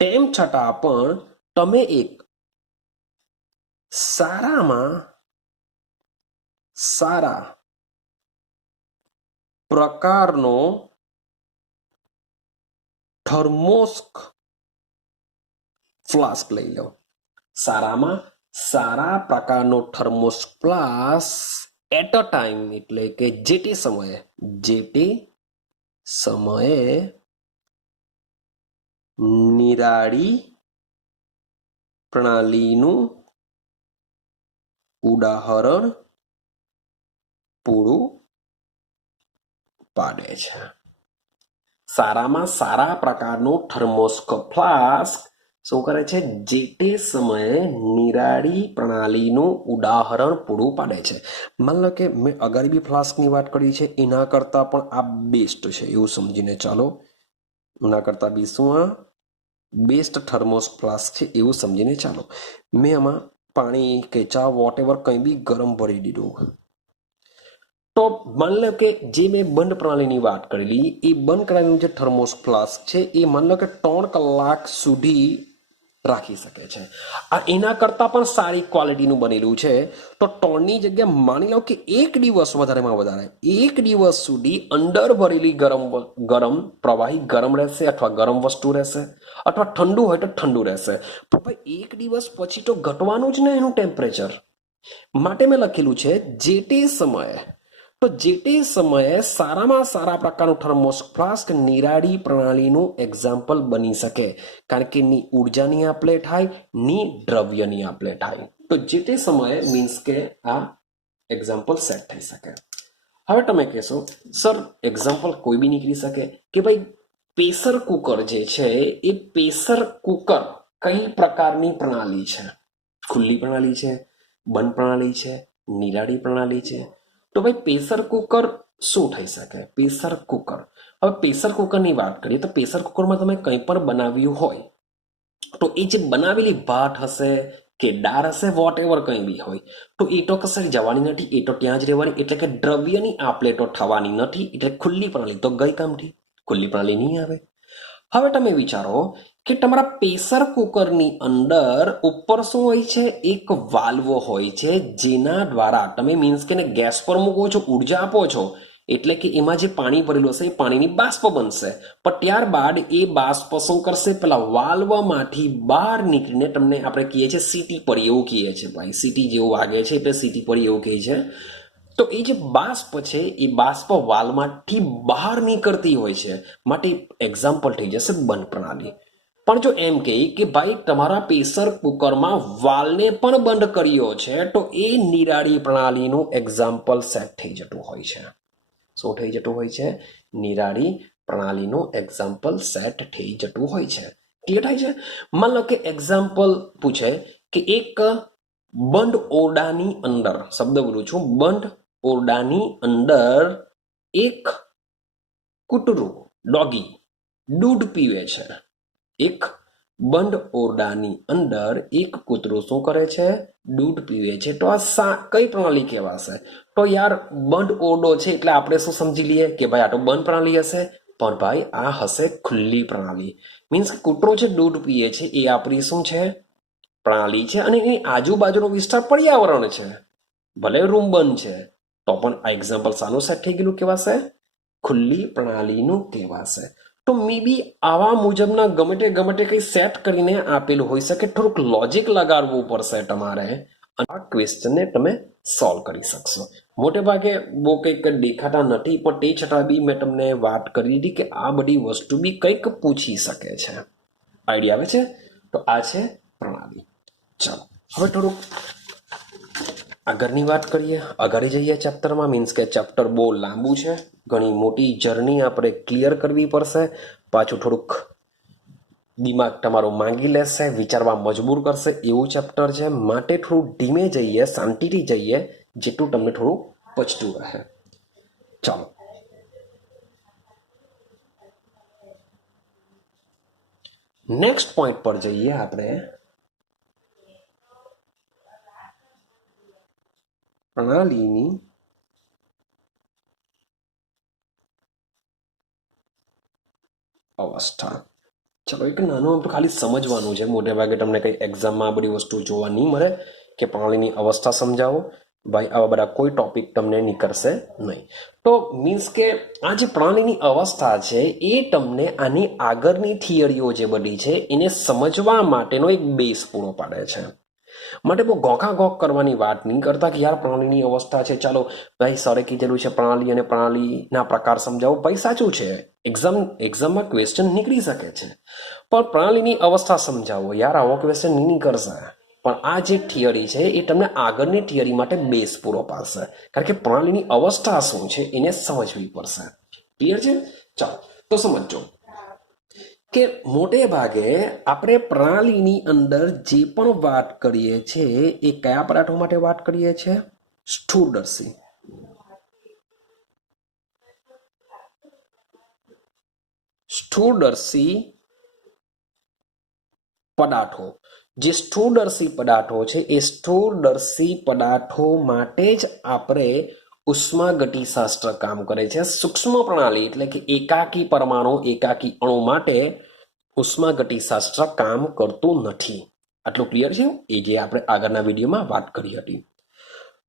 તેમ છતાં પણ તમે એક સારામાં સારા પ્રકારનો થર્મોસ ફ્લાસ્ક લઈ લો. સારામાં સારા પ્રકારનો thermos flask at a time, એટલે કે જે તે સમયે નિરાળી પ્રણાલીનું ઉદાહરણ પૂરું પાડે છે. સારામાં સારા પ્રકારનો થર્મોસ ફ્લાસ્ક શું કરે છે? જે તે સમયે નિરાળી પ્રણાલીનું ઉદાહરણ પૂરું પાડે છે. માન લો કે મેં અગાડી બી ફ્લાસ્કની વાત કરી છે, એના કરતાં પણ આ બેસ્ટ છે એવું સમજીને ચાલો. એના કરતાં બી શું આ બેસ્ટ થર્મોસ ફ્લાસ્ક છે એવું સમજીને ચાલો. મેં આમાં પાણી કે ચા વોટ એવર કંઈ બી ગરમ ભરી દીધું. તો માન લો કે જે મેં બંધ પ્રણાલીની વાત કરેલી, એ બંધ કરાયેલું જે થર્મોસ ફ્લાસ્ક છે એ માન લો કે 3 કલાક સુધી રાખી શકે છે. આ એના કરતાં પણ સારી ક્વોલિટીનું બનેલું છે. તો 3ની જગ્યાએ માની લો કે 1 દિવસ વધારેમાં વધારે 1 દિવસ સુધી અંદર ભરેલી ગરમ પ્રવાહી ગરમ રહેશે અથવા ગરમ વસ્તુ રહેશે, અથવા ઠંડુ હોય તો ઠંડુ રહેશે. પણ ભાઈ 1 દિવસ પછી તો ઘટવાનું જ ને એનું ટેમ્પરેચર. માટે મેં લખેલું છે જે તે સમયે. તો જે તે સમયે સારામાં સારા પ્રકારનું થર્મોસ ફ્લાસ્ક નિરાળી પ્રણાલીનું એક્ઝામ્પલ બની શકે. કારણ કે ની ઉર્જાની આપલે થાય, ની દ્રવ્યની આપલે થાય. તો જે તે સમયે મીન્સ કે આ એક્ઝામ્પલ સેટ થઈ શકે. હવે તમે કહેશો સર એક્ઝામ્પલ કોઈ બી નીકળી શકે કે ભાઈ પ્રેશર કુકર જે છે એ પ્રેશર કુકર કઈ પ્રકારની પ્રણાલી છે? ખુલ્લી પ્રણાલી છે, બંધ પ્રણાલી છે, નિરાળી પ્રણાલી છે? તો તો ભાઈ પ્રેશર કુકર શું થઈ શકે? પ્રેશર કુકર, હવે પ્રેશર કુકરની વાત કરીએ તો પ્રેશર કુકરમાં તમે કંઈ પણ બનાવ્યું હોય તો એ જે બનાવેલી ભાત હશે કે દાળ હશે, વોટ એવર કંઈ બી હોય, તો એ તો કશે જવાની નથી, એ તો ત્યાં જ રહેવાની. એટલે કે દ્રવ્યની આપલે તો થવાની નથી. એટલે ખુલ્લી પ્રણાલી તો ગઈ કામથી, ખુલ્લી પ્રણાલી નહીં આવે. હવે તમે વિચારો કે તમારા પ્રેશર કુકરની અંદર ઉપર શું હોય છે? એક વાલ્વ હોય છે, જેના દ્વારા તમે મીન્સ કે ગેસ પર મૂકો છો, ઉર્જા આપો છો, એટલે કે એમાં જે પાણી ભરેલું હશે એ પાણીની બાષ્પ બનશે. પણ ત્યારબાદ એ બાષ્પ શું કરશે? પેલા વાલ્વમાંથી બહાર નીકળીને તમને આપણે કહીએ છીએ સીટી પડી, એવું કહીએ છીએ ભાઈ, સીટી જેવું વાગે છે એટલે સીટી પડી એવું કહે છે. તો એ જે બાષ્પ છે એ બાષ્પ વાલ્વમાંથી બહાર નીકળતી હોય છે, માટે એક્ઝામ્પલ થઈ જશે બંધ પ્રણાલી. પણ જો એમ કહે કે ભાઈ તમારા પ્રેશર કુકરમાં વાલ્વને પણ બંધ કર્યો છે, તો એ નિરાળી પ્રણાલીનું એક્ઝામ્પલ સેટ થઈ જતું હોય છે. શું થઈ જતું હોય છે? નિરાળી પ્રણાલીનું એક્ઝામ્પલ સેટ થઈ જતું હોય છે. ક્લિયર થાય છે? માન લો કે એક્ઝામ્પલ પૂછે કે એક બંધ ઓરડાની અંદર, શબ્દ બોલું છું, બંધ ઓરડાની અંદર એક કૂતરું, ડોગી, દૂધ પીવે છે. એક બંધ ઓરડાની અંદર એક કૂતરું શું કરે છે? દૂધ પીવે છે. તો આ કઈ પ્રણાલી કહેવાશે? તો યાર બંધ ઓરડો છે એટલે આપણે શું સમજી લઈએ કે ભાઈ આ તો બંધ પ્રણાલી હશે. પણ ભાઈ આ હશે ખુલ્લી પ્રણાલી. મીન્સ કે કૂતરો છે દૂધ પીએ છે એ આપણી શું છે? પ્રણાલી છે. અને એની આજુબાજુનો વિસ્તાર પર્યાવરણ છે, ભલે રૂમ બંધ છે તો પણ આ એક્ઝામ્પલ સાનું સેટ થઈ ગયેલું કહેવાશે? ખુલ્લી પ્રણાલીનું કહેવાશે. તો મે બી આવા મુજબના ગમે તે કંઈ સેટ કરીને આપેલું હોઈ શકે. થોડુંક લોજિક લગાડવું પડશે તમારે, અને આ ક્વેશ્ચનને તમે સોલ્વ કરી શકશો. મોટે ભાગે બહુ કંઈક દેખાતા નથી, પણ તે છતાં બી મેં તમને વાત કરી દીધી કે આ બધી વસ્તુ બી કંઈક પૂછી શકે છે. આઈડિયા આવે છે? તો આ છે પ્રણાલી. ચાલો હવે થોડુંક આગળની વાત કરીએ, આગળ જઈએ ચેપ્ટરમાં. મીન્સ કે ચેપ્ટર બહુ લાંબુ છે, ઘણી મોટી જર્ની આપણે ક્લિયર કરવી પડશે. પાછું થોડુંક દિમાગ તમારું માંગી લેશે, વિચારવા મજબૂર કરશે એવું ચેપ્ટર છે. માટે થોડું ધીમે જઈએ, શાંતિથી જઈએ, જેટલું તમને થોડું પચતું રહે. ચાલો નેક્સ્ટ પોઈન્ટ પર જઈએ આપણે. પ્રણાલીની અવસ્થા. ચલો એક નાનું આમ તો ખાલી સમજવાનું છે. મોટે ભાગે તમને કંઈ એક્ઝામમાં આ બધી વસ્તુ જોવા નહીં મળે કે પ્રણાલીની અવસ્થા સમજાવો. ભાઈ આવા બધા કોઈ ટોપિક તમને નીકળશે નહીં. તો મીન્સ કે આ જે પ્રણાલીની અવસ્થા છે એ તમને આની આગળની થિયરીઓ જે બધી છે એને સમજવા માટેનો એક બેઝ પૂરો પાડે છે. માટે બહુ ગોખા કરવાની વાત નહીં કરતા કે યાર પ્રણાલીની અવસ્થા છે, ચાલો ભાઈ સરે કીધેલું છે પ્રણાલી અને પ્રણાલીના પ્રકાર સમજાવો. ભાઈ સાચું છે, એક્ઝામમાં ક્વેશ્ચન નીકળી શકે છે, પણ પ્રણાલીની અવસ્થા સમજાવો યાર, આવો ક્વેશ્ચન નહીં નીકળશે. પણ આ જે થિયરી છે એ તમને આગળની થિયરી માટે બેઝ પૂરો પાડશે, કારણ કે પ્રણાલીની અવસ્થા શું છે એને સમજવી પડશે. ક્લિયર છે? ચાલો તો સમજો કે મોટે ભાગે આપણે પ્રણાલીની અંદર જે પણ વાત કરીએ છીએ એ કયા પદાર્થો માટે વાત કરીએ છીએ? સ્થૂળદર્શી. સ્થૂળદર્શી પદાર્થો. જે સ્થૂળદર્શી પદાર્થો છે એ સ્થૂળદર્શી પદાર્થો માટે જ આપણે ઉષ્માગતિશાસ્ત્ર કામ કરે છે. સૂક્ષ્મ પ્રણાલી એટલે કે એકાકી પરમાણુ, એકાકી અણુ માટે ઉષ્માગતિશાસ્ત્ર કામ કરતું નથી. આટલું ક્લિયર છે? એ જે આપણે આગળના વિડીયોમાં વાત કરી હતી.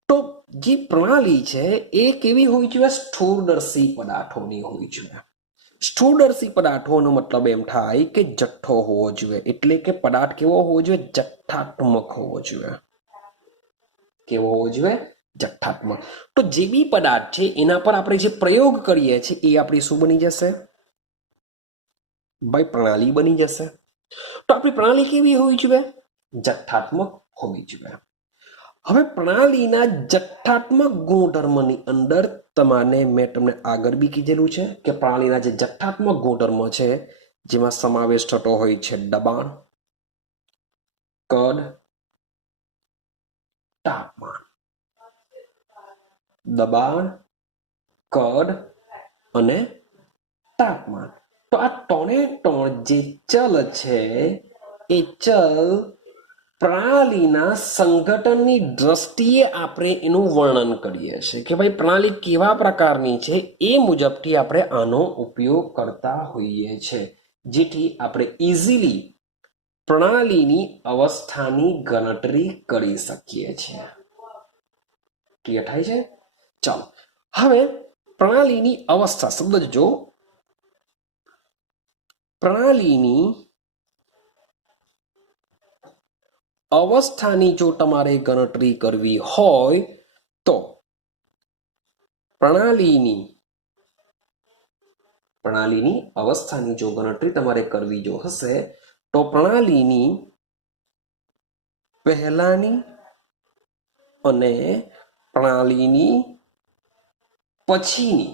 તો જે પ્રણાલી છે એ કેવી હોવી જોઈએ? સ્થૂળદર્શી પદાર્થોની હોવી જોઈએ. સ્થૂળદર્શી પદાર્થોનો મતલબ એમ થાય કે જથ્થો હોવો જોઈએ. એટલે કે પદાર્થ કેવો હોવો જોઈએ? જથ્થાત્મક હોવો જોઈએ. કેવો હોવો જોઈએ? જથ્થાત્મક. તો જે બી પદાર્થ છે એના પર આપણે જે પ્રયોગ કરીએ છીએ એ આપણી શું બની જશે? ભાઈ પ્રણાલી બની જશે. તો આપણી પ્રણાલી કેવી હોવી જોઈએ? જથ્થાત્મક હોવી જોઈએ. હવે પ્રણાલીના જથ્થાત્મક ગુણધર્મની અંદર મેં તમને આગળ બી કીધેલું છે કે પ્રણાલીના જે જથ્થાત્મક ગુણધર્મ છે જેમાં સમાવેશ થતો હોય છે દબાણ, કદ, તાપમાન. દબાણ, કદ અને તાપમાન. તો આ ત્રણે ત્રણ જે ચલ છે એ ચલ પ્રણાલીના સંગઠનની દ્રષ્ટિએ આપણે એનું વર્ણન કરીએ છીએ કે ભાઈ પ્રણાલી કેવા પ્રકારની છે એ મુજબથી આપણે આનો ઉપયોગ કરતા હોઈએ છીએ, જેથી આપણે ઇઝીલી પ્રણાલીની અવસ્થાની ગણતરી કરી શકીએ છીએ. ક્લિયર થાય છે? ચાલો હવે પ્રણાલીની અવસ્થા શબ્દ જો પ્રણાલીની અવસ્થાની જો તમારે ગણતરી કરવી હોય તો પ્રણાલીની અવસ્થાની જો ગણતરી તમારે કરવી જો હશે તો પ્રણાલીની પહેલાની અને પ્રણાલીની પછીની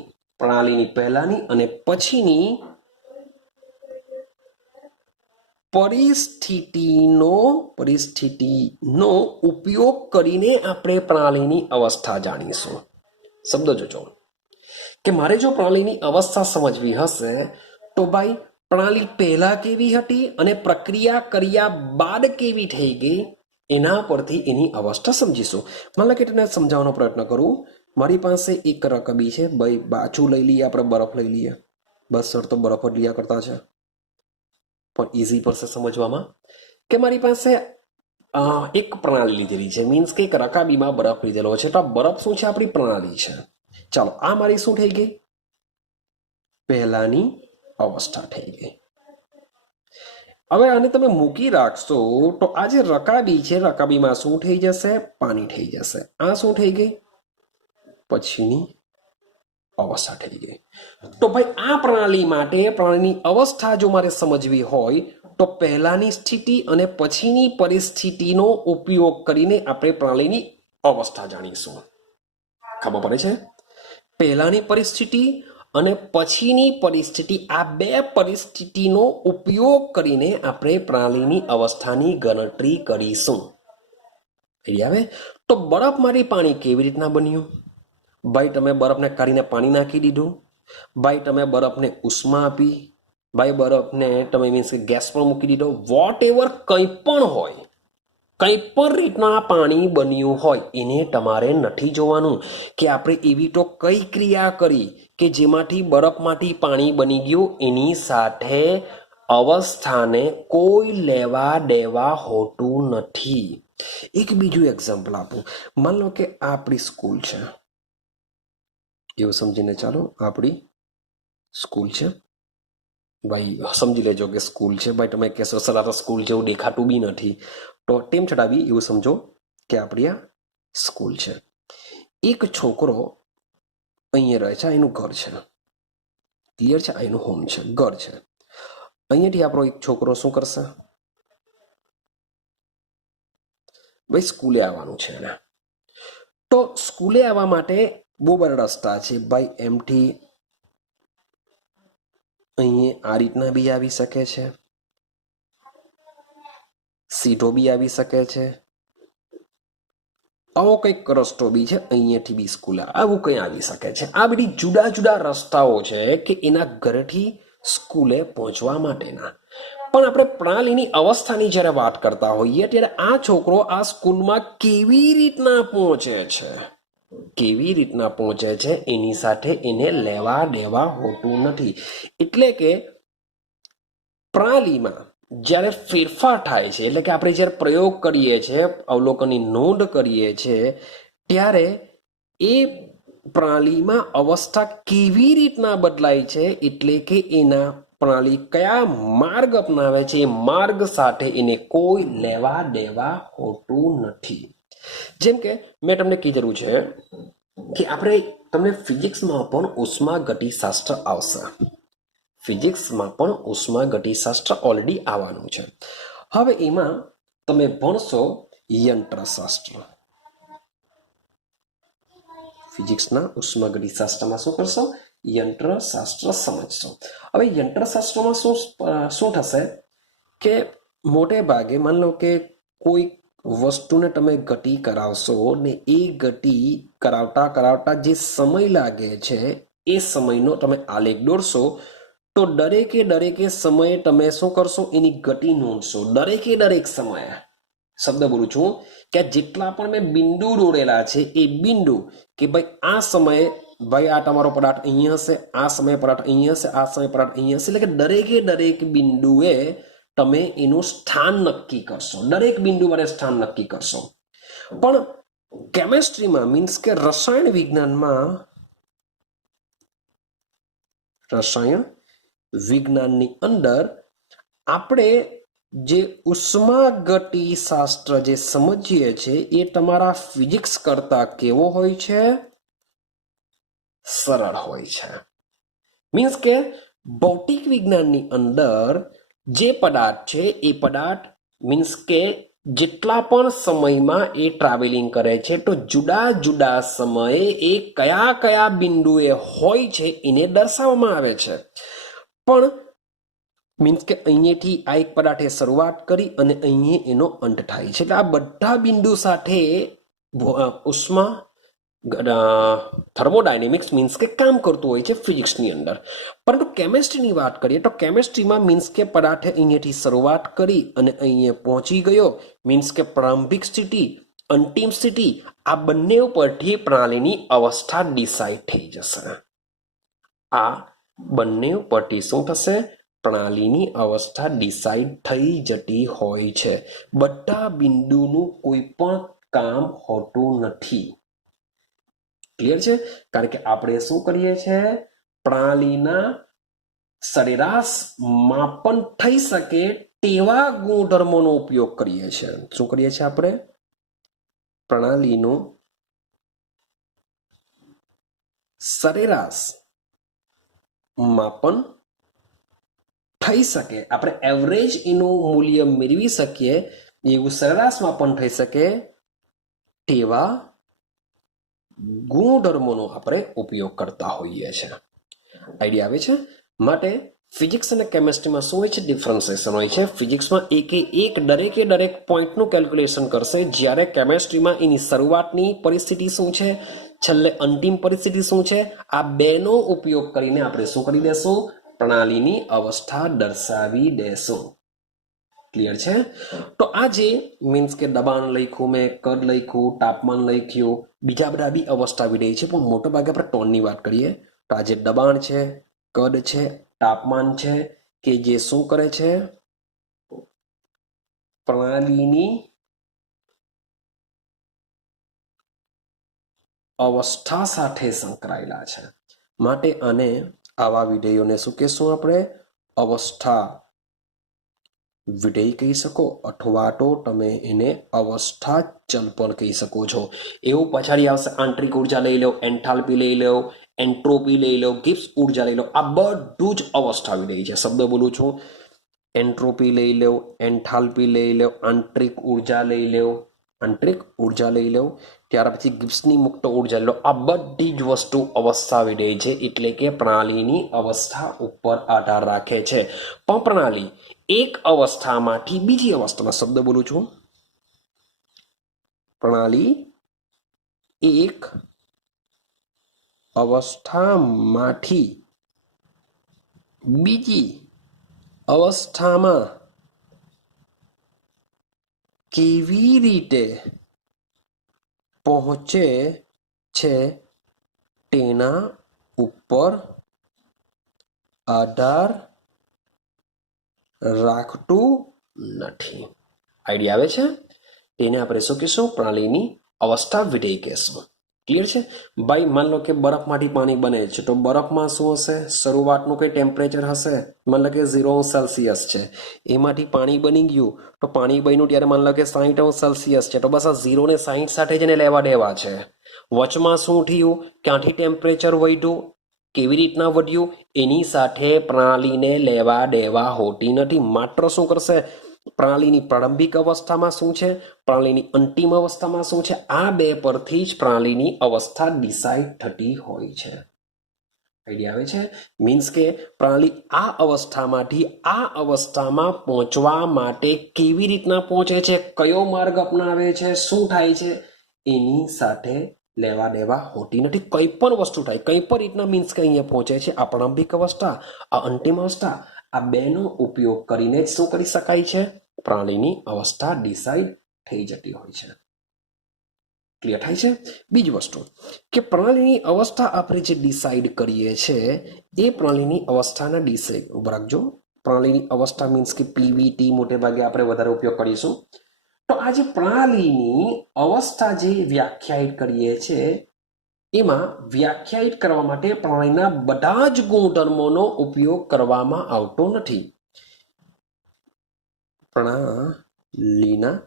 પરિસ્થિતિનો ઉપયોગ કરીને આપણે પ્રણાલીની અવસ્થા જાણીશું. શબ્દ જોજો કે મારે જો પ્રણાલીની અવસ્થા સમજવી હશે તો ભાઈ પ્રણાલી પહેલા કેવી હતી અને પ્રક્રિયા કર્યા બાદ કેવી થઈ ગઈ એના પરથી એની અવસ્થા સમજીશું. માનો કે તમને સમજાવવાનો પ્રયત્ન કરું. મારી પાસે એક રકબી છે, ભાઈ બાજુ લઈ લઈએ, આપણે બરફ લઈ લઈએ. બસ સર તો બરફ જ લીયા કરતા છે, પણ ઇઝી પડશે સમજવામાં કે મારી પાસે એક પ્રણાલી લીધેલી છે, મીન્સ કે એક રકાબીમાં બરફ લીધેલો છે. તો આ બરફ શું છે? આપણી પ્રણાલી છે. ચાલો આ મારી શું થઈ ગઈ? પહેલાની અવસ્થા થઈ ગઈ. હવે આને તમે મૂકી રાખશો તો આ જે રકાબી છે, રકાબીમાં શું થઈ જશે? પાણી થઈ જશે. આ શું થઈ ગઈ? પછીની અવસ્થા થઈ ગઈ. તો ભાઈ આ પ્રણાલી માટે પ્રણાલીની અવસ્થા જો મારે સમજવી હોય તો પહેલાની સ્થિતિ અને પછીની પરિસ્થિતિનો ઉપયોગ કરીને આપણે પ્રણાલીની અવસ્થા જાણીશું. ખબર પડે છે? પહેલાની પરિસ્થિતિ અને પછીની પરિસ્થિતિ, આ બે પરિસ્થિતિનો ઉપયોગ કરીને આપણે પ્રણાલીની અવસ્થાની ગણતરી કરીશું. આવે તો બરફમાંથી પાણી કેવી રીતના બન્યું? ભાઈ તમે બરફને કાઢીને પાણી નાખી દીધું, ભાઈ તમે બરફને ઉષ્મા આપી, ભાઈ બરફને તમે મીન્સ કે ગેસ પર મૂકી દીધો, વોટ એવર કંઈ પણ હોય, કંઈ પણ રીતના પાણી બન્યું હોય એને તમારે નથી જોવાનું કે આપણે એવી તો કઈ ક્રિયા કરી કે જેમાંથી બરફમાંથી પાણી બની ગયું. એની સાથે અવસ્થાને કોઈ લેવા દેવા હોતું નથી. એક બીજું એક્ઝામ્પલ આપું. માન લો કે આ આપણી સ્કૂલ છે, એવું સમજીને ચાલો આપણી સ્કૂલ છે. ભાઈ સમજી લેજો કે સ્કૂલ છે. ભાઈ તમે કહેશો સર આ તો સ્કૂલ જેવું દેખાતું બી નથી, તો તેમ છતાં બી એવું સમજો કે આપણી આ સ્કૂલ છે. એક છોકરો અહીંયા રહે છે, એનું ઘર છે. ક્લિયર છે? એનું હોમ છે, ઘર છે. અહીંયાથી આપણો એક છોકરો શું કરશે? ભાઈ સ્કૂલે આવવાનું છે એને. તો સ્કૂલે આવવા માટે બહુ બધા રસ્તા છે ભાઈ. એમથી અહીંયા આ રીતના બી આવી શકે છે, સીધો બી આવી શકે છે, આવો કંઈક રસ્તો બી છે, અહીંયાથી બી સ્કૂલ આવું કંઈ આવી શકે છે. આ બધી જુદા જુદા રસ્તાઓ છે કે એના ઘરેથી સ્કૂલે પહોંચવા માટેના. પણ આપણે પ્રણાલીની અવસ્થાની જ્યારે વાત કરતા હોઈએ ત્યારે આ છોકરો આ સ્કૂલમાં કેવી રીતના પહોંચે છે એની સાથે એને લેવા દેવા હોતું નથી. એટલે કે પ્રણાલીમાં જ્યારે ફેરફાર થાય છે, એટલે કે આપણે જ્યારે પ્રયોગ કરીએ છીએ, અવલોકનની નોંધ કરીએ છીએ, ત્યારે એ પ્રણાલીમાં અવસ્થા કેવી રીતના બદલાય છે, એટલે કે એના પ્રણાલી કયા માર્ગ અપનાવે છે એ માર્ગ સાથે એને કોઈ લેવા દેવા હોતું નથી. જેમ કે મેં તમને કીધેલું છે કે આપણે તમને ફિઝિક્સમાં પણ ઉષ્માગતિશાસ્ત્ર આવશે. ફિઝિક્સમાં પણ ઉષ્માગતિશાસ્ત્ર ઓલરેડી આવવાનું છે. હવે એમાં તમે ભણશો યંત્રશાસ્ત્ર. ફિઝિક્સના ઉષ્માગતિશાસ્ત્રમાં શું કરશો? યંત્રશાસ્ત્ર સમજશો. હવે યંત્રશાસ્ત્રમાં શું થશે કે મોટે ભાગે માન લો કે કોઈ વસ્તુને તમે ઘટી કરાવશો ને એ ઘટી કરાવતા કરાવતા જે સમય લાગે છે એ સમયનો તમે આલેખ દોરશો તો દરેકે સમયે તમે શું કરશો, એની ગતિ નોંધશો. દરેક સમયે શબ્દ બોલું છું કે જેટલા પણ મેં બિંદુ દોરેલા છે એ બિંદુ કે ભાઈ આ સમયે ભાઈ આ તમારો પદાર્થ અહીંયા હશે, આ સમય પદાર્થ અહીંયા હશે, આ સમય પદાર્થ અહીંયા હશે, એટલે કે દરેક બિંદુએ તમે એનું સ્થાન નક્કી કરશો. દરેક બિંદુ વડે સ્થાન નક્કી કરશો. પણ કેમેસ્ટ્રીમાં મીન્સ કે રસાયણ વિજ્ઞાનની અંદર આપણે જે ઉષ્માગતિશાસ્ત્ર જે સમજીએ છીએ એ તમારા ફિઝિક્સ કરતા કેવો હોય છે? સરળ હોય છે. મીન્સ કે ભૌતિક વિજ્ઞાનની અંદર જે પદાર્થ છે એ પદાર્થ મીન્સ કે જેટલા પણ સમયમાં એ ટ્રાવેલિંગ કરે છે તો જુદા સમયે એ કયા બિંદુએ હોય છે એને દર્શાવવામાં આવે છે. પણ મીન્સ કે અહીંયાથી આ એક પદાર્થે શરૂઆત કરી અને અહીંયા એનો અંત થાય છે. એટલે આ બધા બિંદુ સાથે ઉષ્મા થર્મોડાયનેમિક્સ મીન્સ કે કામ કરતું હોય છે ફિઝિક્સની અંદર. પરંતુ કેમેસ્ટ્રીની વાત કરીએ તો કેમેસ્ટ્રીમાં મીન્સ કે પદાર્થે અહીંયાથી શરૂઆત કરી અને અહીંયા પહોંચી ગયો મીન્સ કે પ્રારંભિક સ્થિતિ, અંતિમ સ્થિતિ, આ બંને ઉપરથી પ્રણાલીની અવસ્થા ડિસાઇડ થઈ જશે. આ બંને ઉપરથી શું થશે? પ્રણાલીની અવસ્થા ડિસાઇડ થઈ જતી હોય છે. બધા બિંદુનું કોઈ પણ કામ હોતું નથી. ક્લિયર છે? કારણ કે આપણે શું કરીએ છીએ? પ્રણાલીના સરેરાશ માપન થઈ શકે તેવા ગુણધર્મોનો ઉપયોગ કરીએ છીએ. શું કરીએ છીએ આપણે? પ્રણાલીનું સરેરાશ માપન થઈ શકે, આપણે એવરેજ એનું મૂલ્ય મેળવી શકીએ એવું સરેરાશ માપન થઈ શકે તેવા ગુણધર્મોનો આપણે ઉપયોગ કરતા હોઈએ છીએ. આઈડિયા આવે છે? માટે ફિઝિક્સ અને કેમેસ્ટ્રીમાં શું હોય છે? ડિફરન્સિએશન હોય છે. ફિઝિક્સમાં દરેક પોઈન્ટનું કેલ્ક્યુલેશન કરશે, જ્યારે કેમેસ્ટ્રીમાં એની શરૂઆતની પરિસ્થિતિ શું છે, છેલ્લે અંતિમ પરિસ્થિતિ શું છે, આ બેનો ઉપયોગ કરીને આપણે શું કરી દેશું? પ્રણાલીની અવસ્થા દર્શાવી દેશું. ક્લિયર છે? તો આજે મીન્સ કે દબાણ લખ્યું, મેં કદ લખ્યું, તાપમાન લખ્યું, બીજા બધા બી અવસ્થા વિધેય છે, પણ મોટા ભાગે આપણે ટોનની વાત કરીએ તો આજે દબાણ છે, કદ છે, તાપમાન છે કે જે શું કરે છે? પ્રણાલીની અવસ્થા સાથે સંકળાયેલા છે. માટે આને આવા વિધેયોને શું કહેશું આપણે? અવસ્થા વિધેય કહી શકો, અથવા તો તમે એને અવસ્થા ચલ પણ કહી શકો છો. એવું પછાડી આવશે આંતરિક ઉર્જા લઈ લો, એન્થાલ્પી લઈ લો, એન્ટ્રોપી લઈ લો, ગિબ્સ ઉર્જા લઈ લો, આ બધું જ અવસ્થા વિધેય છે. શબ્દ બોલું છું, એન્ટ્રોપી લઈ લો, એન્થાલ્પી લઈ લો, આંતરિક ઉર્જા લઈ લો, ત્યાર પછી ગિબ્સની મુક્ત ઉર્જા લઈ લો, આ બધી જ વસ્તુ અવસ્થા વિધેય છે. એટલે કે પ્રણાલીની અવસ્થા ઉપર આધાર રાખે છે. પણ પ્રણાલી એક અવસ્થામાંથી બીજી અવસ્થામાં, શબ્દ બોલું છું, પ્રણાલી એક અવસ્થામાંથી બીજી અવસ્થામાં કેવી રીતે પહોંચે છે તેના ઉપર આધાર રાખતું નથી. આઈડિયા આવે છે? તેને આપણે શું કહીશું? પ્રણાલીની અવસ્થા વિધેય કહેશું. ક્લિયર છે? ભાઈ માન લો કે બરફમાંથી પાણી બને છે, તો બરફમાં શું હશે? શરૂઆતનું કઈ ટેમ્પરેચર હશે, માન લો કે 0°C છે, એમાંથી પાણી બની ગયું, તો પાણી બન્યું ત્યારે માન લો કે 60°C છે, તો બસ આ 0 ને 60 સાથે જ એને લેવા દેવા છે. વચમાં શું થયું? ક્યાંથી ટેમ્પરેચર વધ્યું, કેવી રીતના વધ્યું, એની સાથે પ્રણાલીને લેવા દેવા હોતી નથી. માત્ર શું કરશે? પ્રણાલીની પ્રારંભિક અવસ્થામાં શું છે, પ્રણાલીની અંતિમ અવસ્થામાં શું છે, આ બે પરથી જ પ્રણાલીની અવસ્થા ડિસાઇડ થતી હોય છે. આઈડિયા આવે છે? મીન્સ કે પ્રણાલી આ અવસ્થામાંથી આ અવસ્થામાં પહોંચવા માટે કેવી રીતના પહોંચે છે, કયો માર્ગ અપનાવે છે, શું થાય છે, એની સાથે લેવા દેવા હોતી નથી. કંઈ પણ વસ્તુ થાય, કંઈ પણ રીતના મીન્સ કે અહીંયા પહોંચે છે. આ પ્રારંભિક અવસ્થા, આ અંતિમ અવસ્થા, આ બેનો ઉપયોગ કરીને જ શું કરી શકાય છે? પ્રણાલીની અવસ્થા ડિસાઇડ થઈ જતી હોય છે. ક્લિયર થાય છે? બીજી વસ્તુ કે પ્રણાલીની અવસ્થા આપણે જે ડિસાઇડ કરીએ છીએ એ પ્રણાલીની અવસ્થાના ડિસાઇડ ઉભા રાખજો. પ્રણાલીની અવસ્થા મીન્સ કે પીવીટી મોટે ભાગે આપણે વધારે ઉપયોગ કરીશું. તો આ જે પ્રણાલીની અવસ્થા જે વ્યાખ્યાયિત કરીએ છીએ એમાં વ્યાખ્યાયિત કરવા માટે પ્રણાલીના બધા જ ગુણધર્મોનો ઉપયોગ કરવામાં આવતો નથી. પ્રણાલીના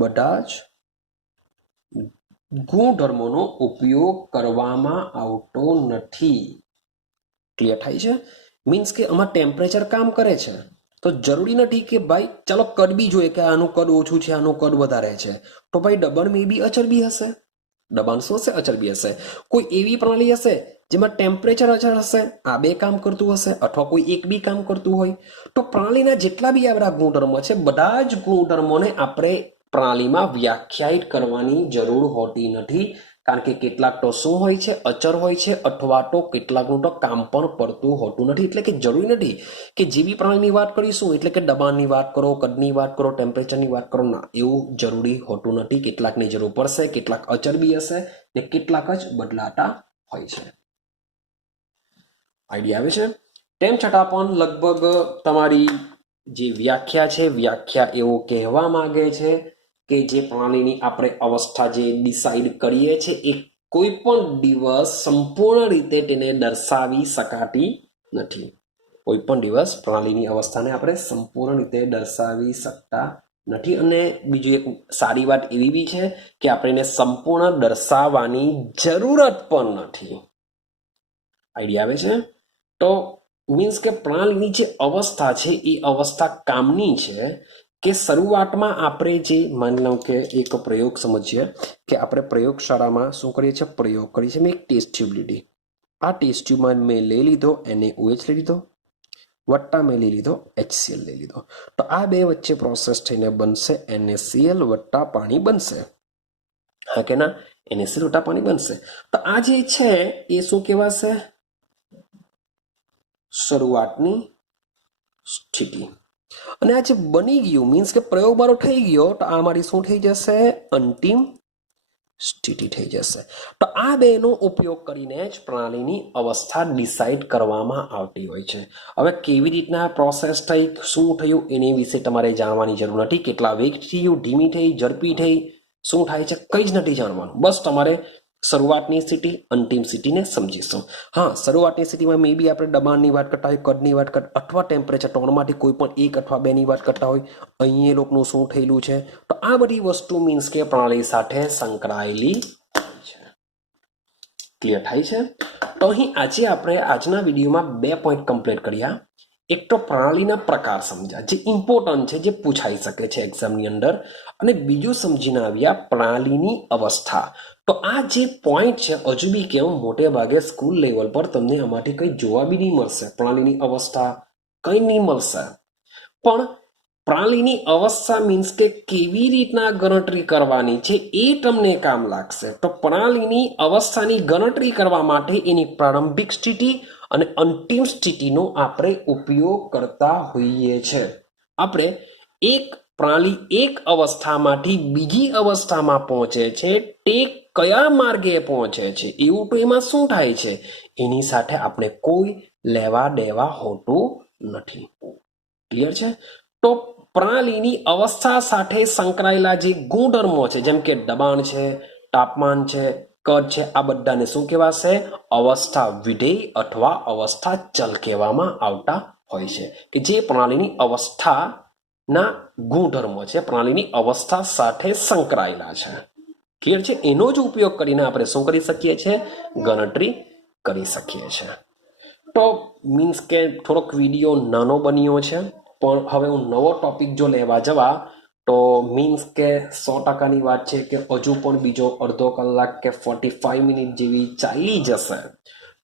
બધા જ ગુણધર્મોનો ઉપયોગ કરવામાં આવતો નથી. ક્લિયર થાય છે? મીન્સ કે આમાં ટેમ્પરેચર કામ કરે છે તો જરૂરી નથી કે ભાઈ ચાલો કદ બી જોઈએ કે આનું કદ ઓછું છે, આનું કદ વધારે છે, તો ભાઈ દબાણ મે બી અચળ બી હશે. દબાણ શું હશે? અચળ બી હશે. કોઈ એવી પ્રણાલી હશે જેમાં ટેમ્પરેચર અચળ હશે, આ બે કામ કરતું હશે, અથવા કોઈ એક બી કામ કરતું હોય. તો પ્રણાલીના જેટલા બી આપણા ગુણધર્મો છે બધા જ ગુણધર્મોને આપણે પ્રણાલીમાં વ્યાખ્યાયિત કરવાની જરૂર હોતી નથી. કારણ કે કેટલાક તો શું હોય છે? અચળ હોય છે, અથવા તો કેટલાકનું તો કામ પણ પડતું હોતું નથી. એટલે કે જરૂરી નથી કે જે બી પ્રણાલીની વાત કરીશું એટલે કે દબાણની વાત કરો, કદની વાત કરો, ટેમ્પરેચરની વાત કરો, ના, એવું જરૂરી હોતું નથી. કેટલાકની જરૂર પડશે, કેટલાક અચળ બી હશે ને કેટલાક જ બદલાતા હોય છે. આઈડિયા આવે છે? તેમ છતાં પણ લગભગ તમારી જે વ્યાખ્યા છે, વ્યાખ્યા એવું કહેવા માંગે છે કે જે પ્રણાલીની આપણે અવસ્થા જે ડિસાઇડ કરીએ છીએ એ કોઈ પણ દિવસ સંપૂર્ણ રીતે તેને દર્શાવી શકાતી નથી. કોઈ પણ દિવસ પ્રણાલીની અવસ્થાને આપણે સંપૂર્ણ રીતે દર્શાવી શકતા નથી. અને બીજી એક સારી વાત એવી બી છે કે આપણે એને સંપૂર્ણ દર્શાવવાની જરૂરત પણ નથી. આઈડિયા આવે છે? તો મીન્સ કે પ્રણાલીની જે અવસ્થા છે એ અવસ્થા કામની છે કે શરૂઆતમાં આપણે જે માની લો કે એક પ્રયોગ સમજીએ કે આપણે પ્રયોગશાળામાં શું કરીએ છીએ? પ્રયોગ કરીએ છીએ. મેં એક ટેસ્ટ ટ્યુબ લીધી. આ ટેસ્ટ ટ્યુબમાં મેં લઈ લીધો NaOH લઈ લીધો, વત્તા મેં લઈ લીધો HCl લઈ લીધો. તો આ બે વચ્ચે પ્રોસેસ થઈને બનશે NaCl વત્તા પાણી બનશે. હા કે ના? NaCl વત્તા પાણી બનશે. તો આ જે છે એ શું કહેવાશે? શરૂઆતની સ્થિતિ. અને આ જે બની ગયું મીન્સ કે પ્રયોગ મારો થઈ ગયો તો આ મારી શું થઈ જશે? અંતિમ સ્થિતિ થઈ જશે. તો આ બેનો ઉપયોગ કરીને જ પ્રણાલીની અવસ્થા ડિસાઇડ કરવામાં આવતી હોય છે. હવે કેવી રીતના પ્રોસેસ થઈ, શું થયું એની વિશે તમારે જાણવાની જરૂર નથી. કેટલા વેગથી થયું, ધીમી થઈ, ઝડપી થઈ, શું થાય છે, કંઈ જ નથી જાણવાનું. બસ તમારે શરૂઆતની સ્થિતિ, અંતિમ સ્થિતિને સમજીશું. હા, શરૂઆતની સ્થિતિમાં મે બી આપણે દબાણની વાત કરતા હોય, કદની વાત કરતા અથવા ટેમ્પરેચર ત્રણમાંથી કોઈ પણ એક અથવા બેની વાત કરતા હોય. અહીં એ લોકોનું શું થયેલું છે? તો આ બધી વસ્તુ મીન્સ કે પ્રણાલી સાથે સંકળાયેલી છે. ક્લિયર થાય છે? તો અહીં આજે આપણે આજના વિડીયોમાં 2 પોઈન્ટ કમ્પ્લીટ કર્યા. એક તો પ્રણાલીના પ્રકાર સમજ્યા જે ઇમ્પોર્ટન્ટ છે, જે પૂછાઈ શકે છે એક્ઝામની અંદર, અને બીજું સમજીને આવ્યા પ્રણાલીની અવસ્થા. તો આ જે પોઈન્ટ છે હજુ બી કેવું મોટે ભાગે સ્કૂલ લેવલ પર તમને આમાંથી કંઈ જોવા બી નહીં મળશે. પ્રણાલીની અવસ્થા કંઈ નહીં મળશે. પણ પ્રણાલીની અવસ્થા મીન્સ કે કેવી રીતના ગણતરી કરવાની છે એ તમને કામ લાગશે. તો પ્રણાલીની અવસ્થાની ગણતરી કરવા માટે એની પ્રારંભિક સ્થિતિ અને અંતિમ સ્થિતિનો આપણે ઉપયોગ કરતા હોઈએ છીએ. આપણે એક પ્રણાલી એક અવસ્થામાંથી બીજી અવસ્થામાં પહોંચે છે તે કયા માર્ગે પહોંચે છે એવું તો એમાં શું થાય છે એની સાથે આપણે કોઈ લેવા દેવા હોતું નથી. ક્લિયર છે? તો પ્રણાલીની અવસ્થા સાથે સંકળાયેલા જે ગુણધર્મો છે જેમ કે દબાણ છે, તાપમાન છે, કદ છે, આ બધાને શું કહેવાશે? અવસ્થા વિધેય અથવા અવસ્થા ચલ કહેવામાં આવતા હોય છે કે જે પ્રણાલીની અવસ્થાના ગુણધર્મો છે, પ્રણાલીની અવસ્થા સાથે સંકળાયેલા છે. ક્લિયર છે? એનો જ ઉપયોગ કરીને આપણે શું કરી શકીએ છીએ? ગણતરી કરી શકીએ છીએ. તો મીન્સ કે થોડોક વિડીયો નાનો બન્યો છે, પણ હવે હું નવો ટોપિક જો લેવા જવા તો મીન્સ કે 100%ની વાત છે કે હજુ પણ બીજો અડધો કલાક કે 45 મિનિટ જેવી ચાલી જશે.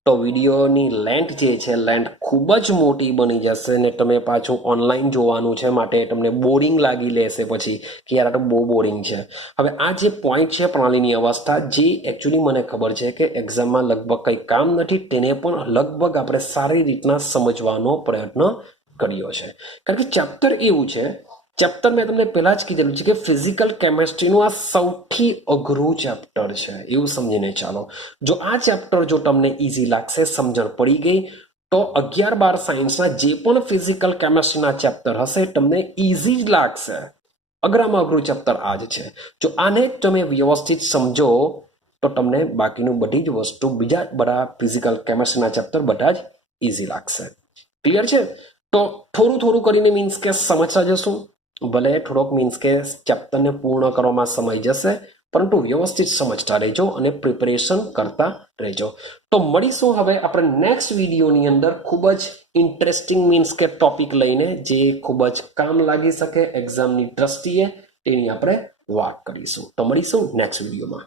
તો વિડીયોની લેન્થ જે છે લેન્થ ખૂબ જ મોટી બની જશે ને તમે પાછું ઓનલાઈન જોવાનું છે માટે તમને બોરિંગ લાગી લેશે પછી કે યાર આ તો બહુ બોરિંગ છે. હવે આ જે પોઈન્ટ છે પ્રણાલીની અવસ્થા જે એકચ્યુઅલી મને ખબર છે કે એક્ઝામમાં લગભગ કંઈ કામ નથી તેને પણ લગભગ આપણે સારી રીતના સમજવાનો પ્રયત્ન કર્યો છે. કારણ કે ચેપ્ટર એવું છે, ચેપ્ટર મેં તમને પહેલા જ કીધેલું છે કે ફિઝિકલ કેમેસ્ટ્રીનું આ સૌથી અઘરું ચેપ્ટર છે એવું સમજીને ચાલો. જો આ ચેપ્ટર જો તમને ઇઝી લાગશે, સમજણ પડી ગઈ, તો 11-12 સાયન્સના જે પણ ફિઝિકલ કેમેસ્ટ્રીના ચેપ્ટર હશે તમને ઇઝી જ લાગશે. અઘરામાં અઘરું ચેપ્ટર આ જ છે. જો આને તમે વ્યવસ્થિત સમજો તો તમને બાકીનું બધી જ વસ્તુ બીજા બધા ફિઝિકલ કેમેસ્ટ્રીના ચેપ્ટર બધા જ ઇઝી લાગશે. ક્લિયર છે? તો થોડું થોડું કરીને મીન્સ કે સમજતા જશું. ભલે થોડોક મીન્સ કે ચેપ્ટરને પૂર્ણ કરવામાં સમય જશે, પરંતુ વ્યવસ્થિત સમજતા રહેજો અને પ્રિપેરેશન કરતા રહેજો. તો મળીશું હવે આપણે નેક્સ્ટ વિડીયોની અંદર ખૂબ જ ઇન્ટરેસ્ટિંગ મીન્સ કે ટોપિક લઈને જે ખૂબ જ કામ લાગી શકે એક્ઝામની દ્રષ્ટિએ તેની આપણે વાત કરીશું. તો મળીશું નેક્સ્ટ વિડીયોમાં.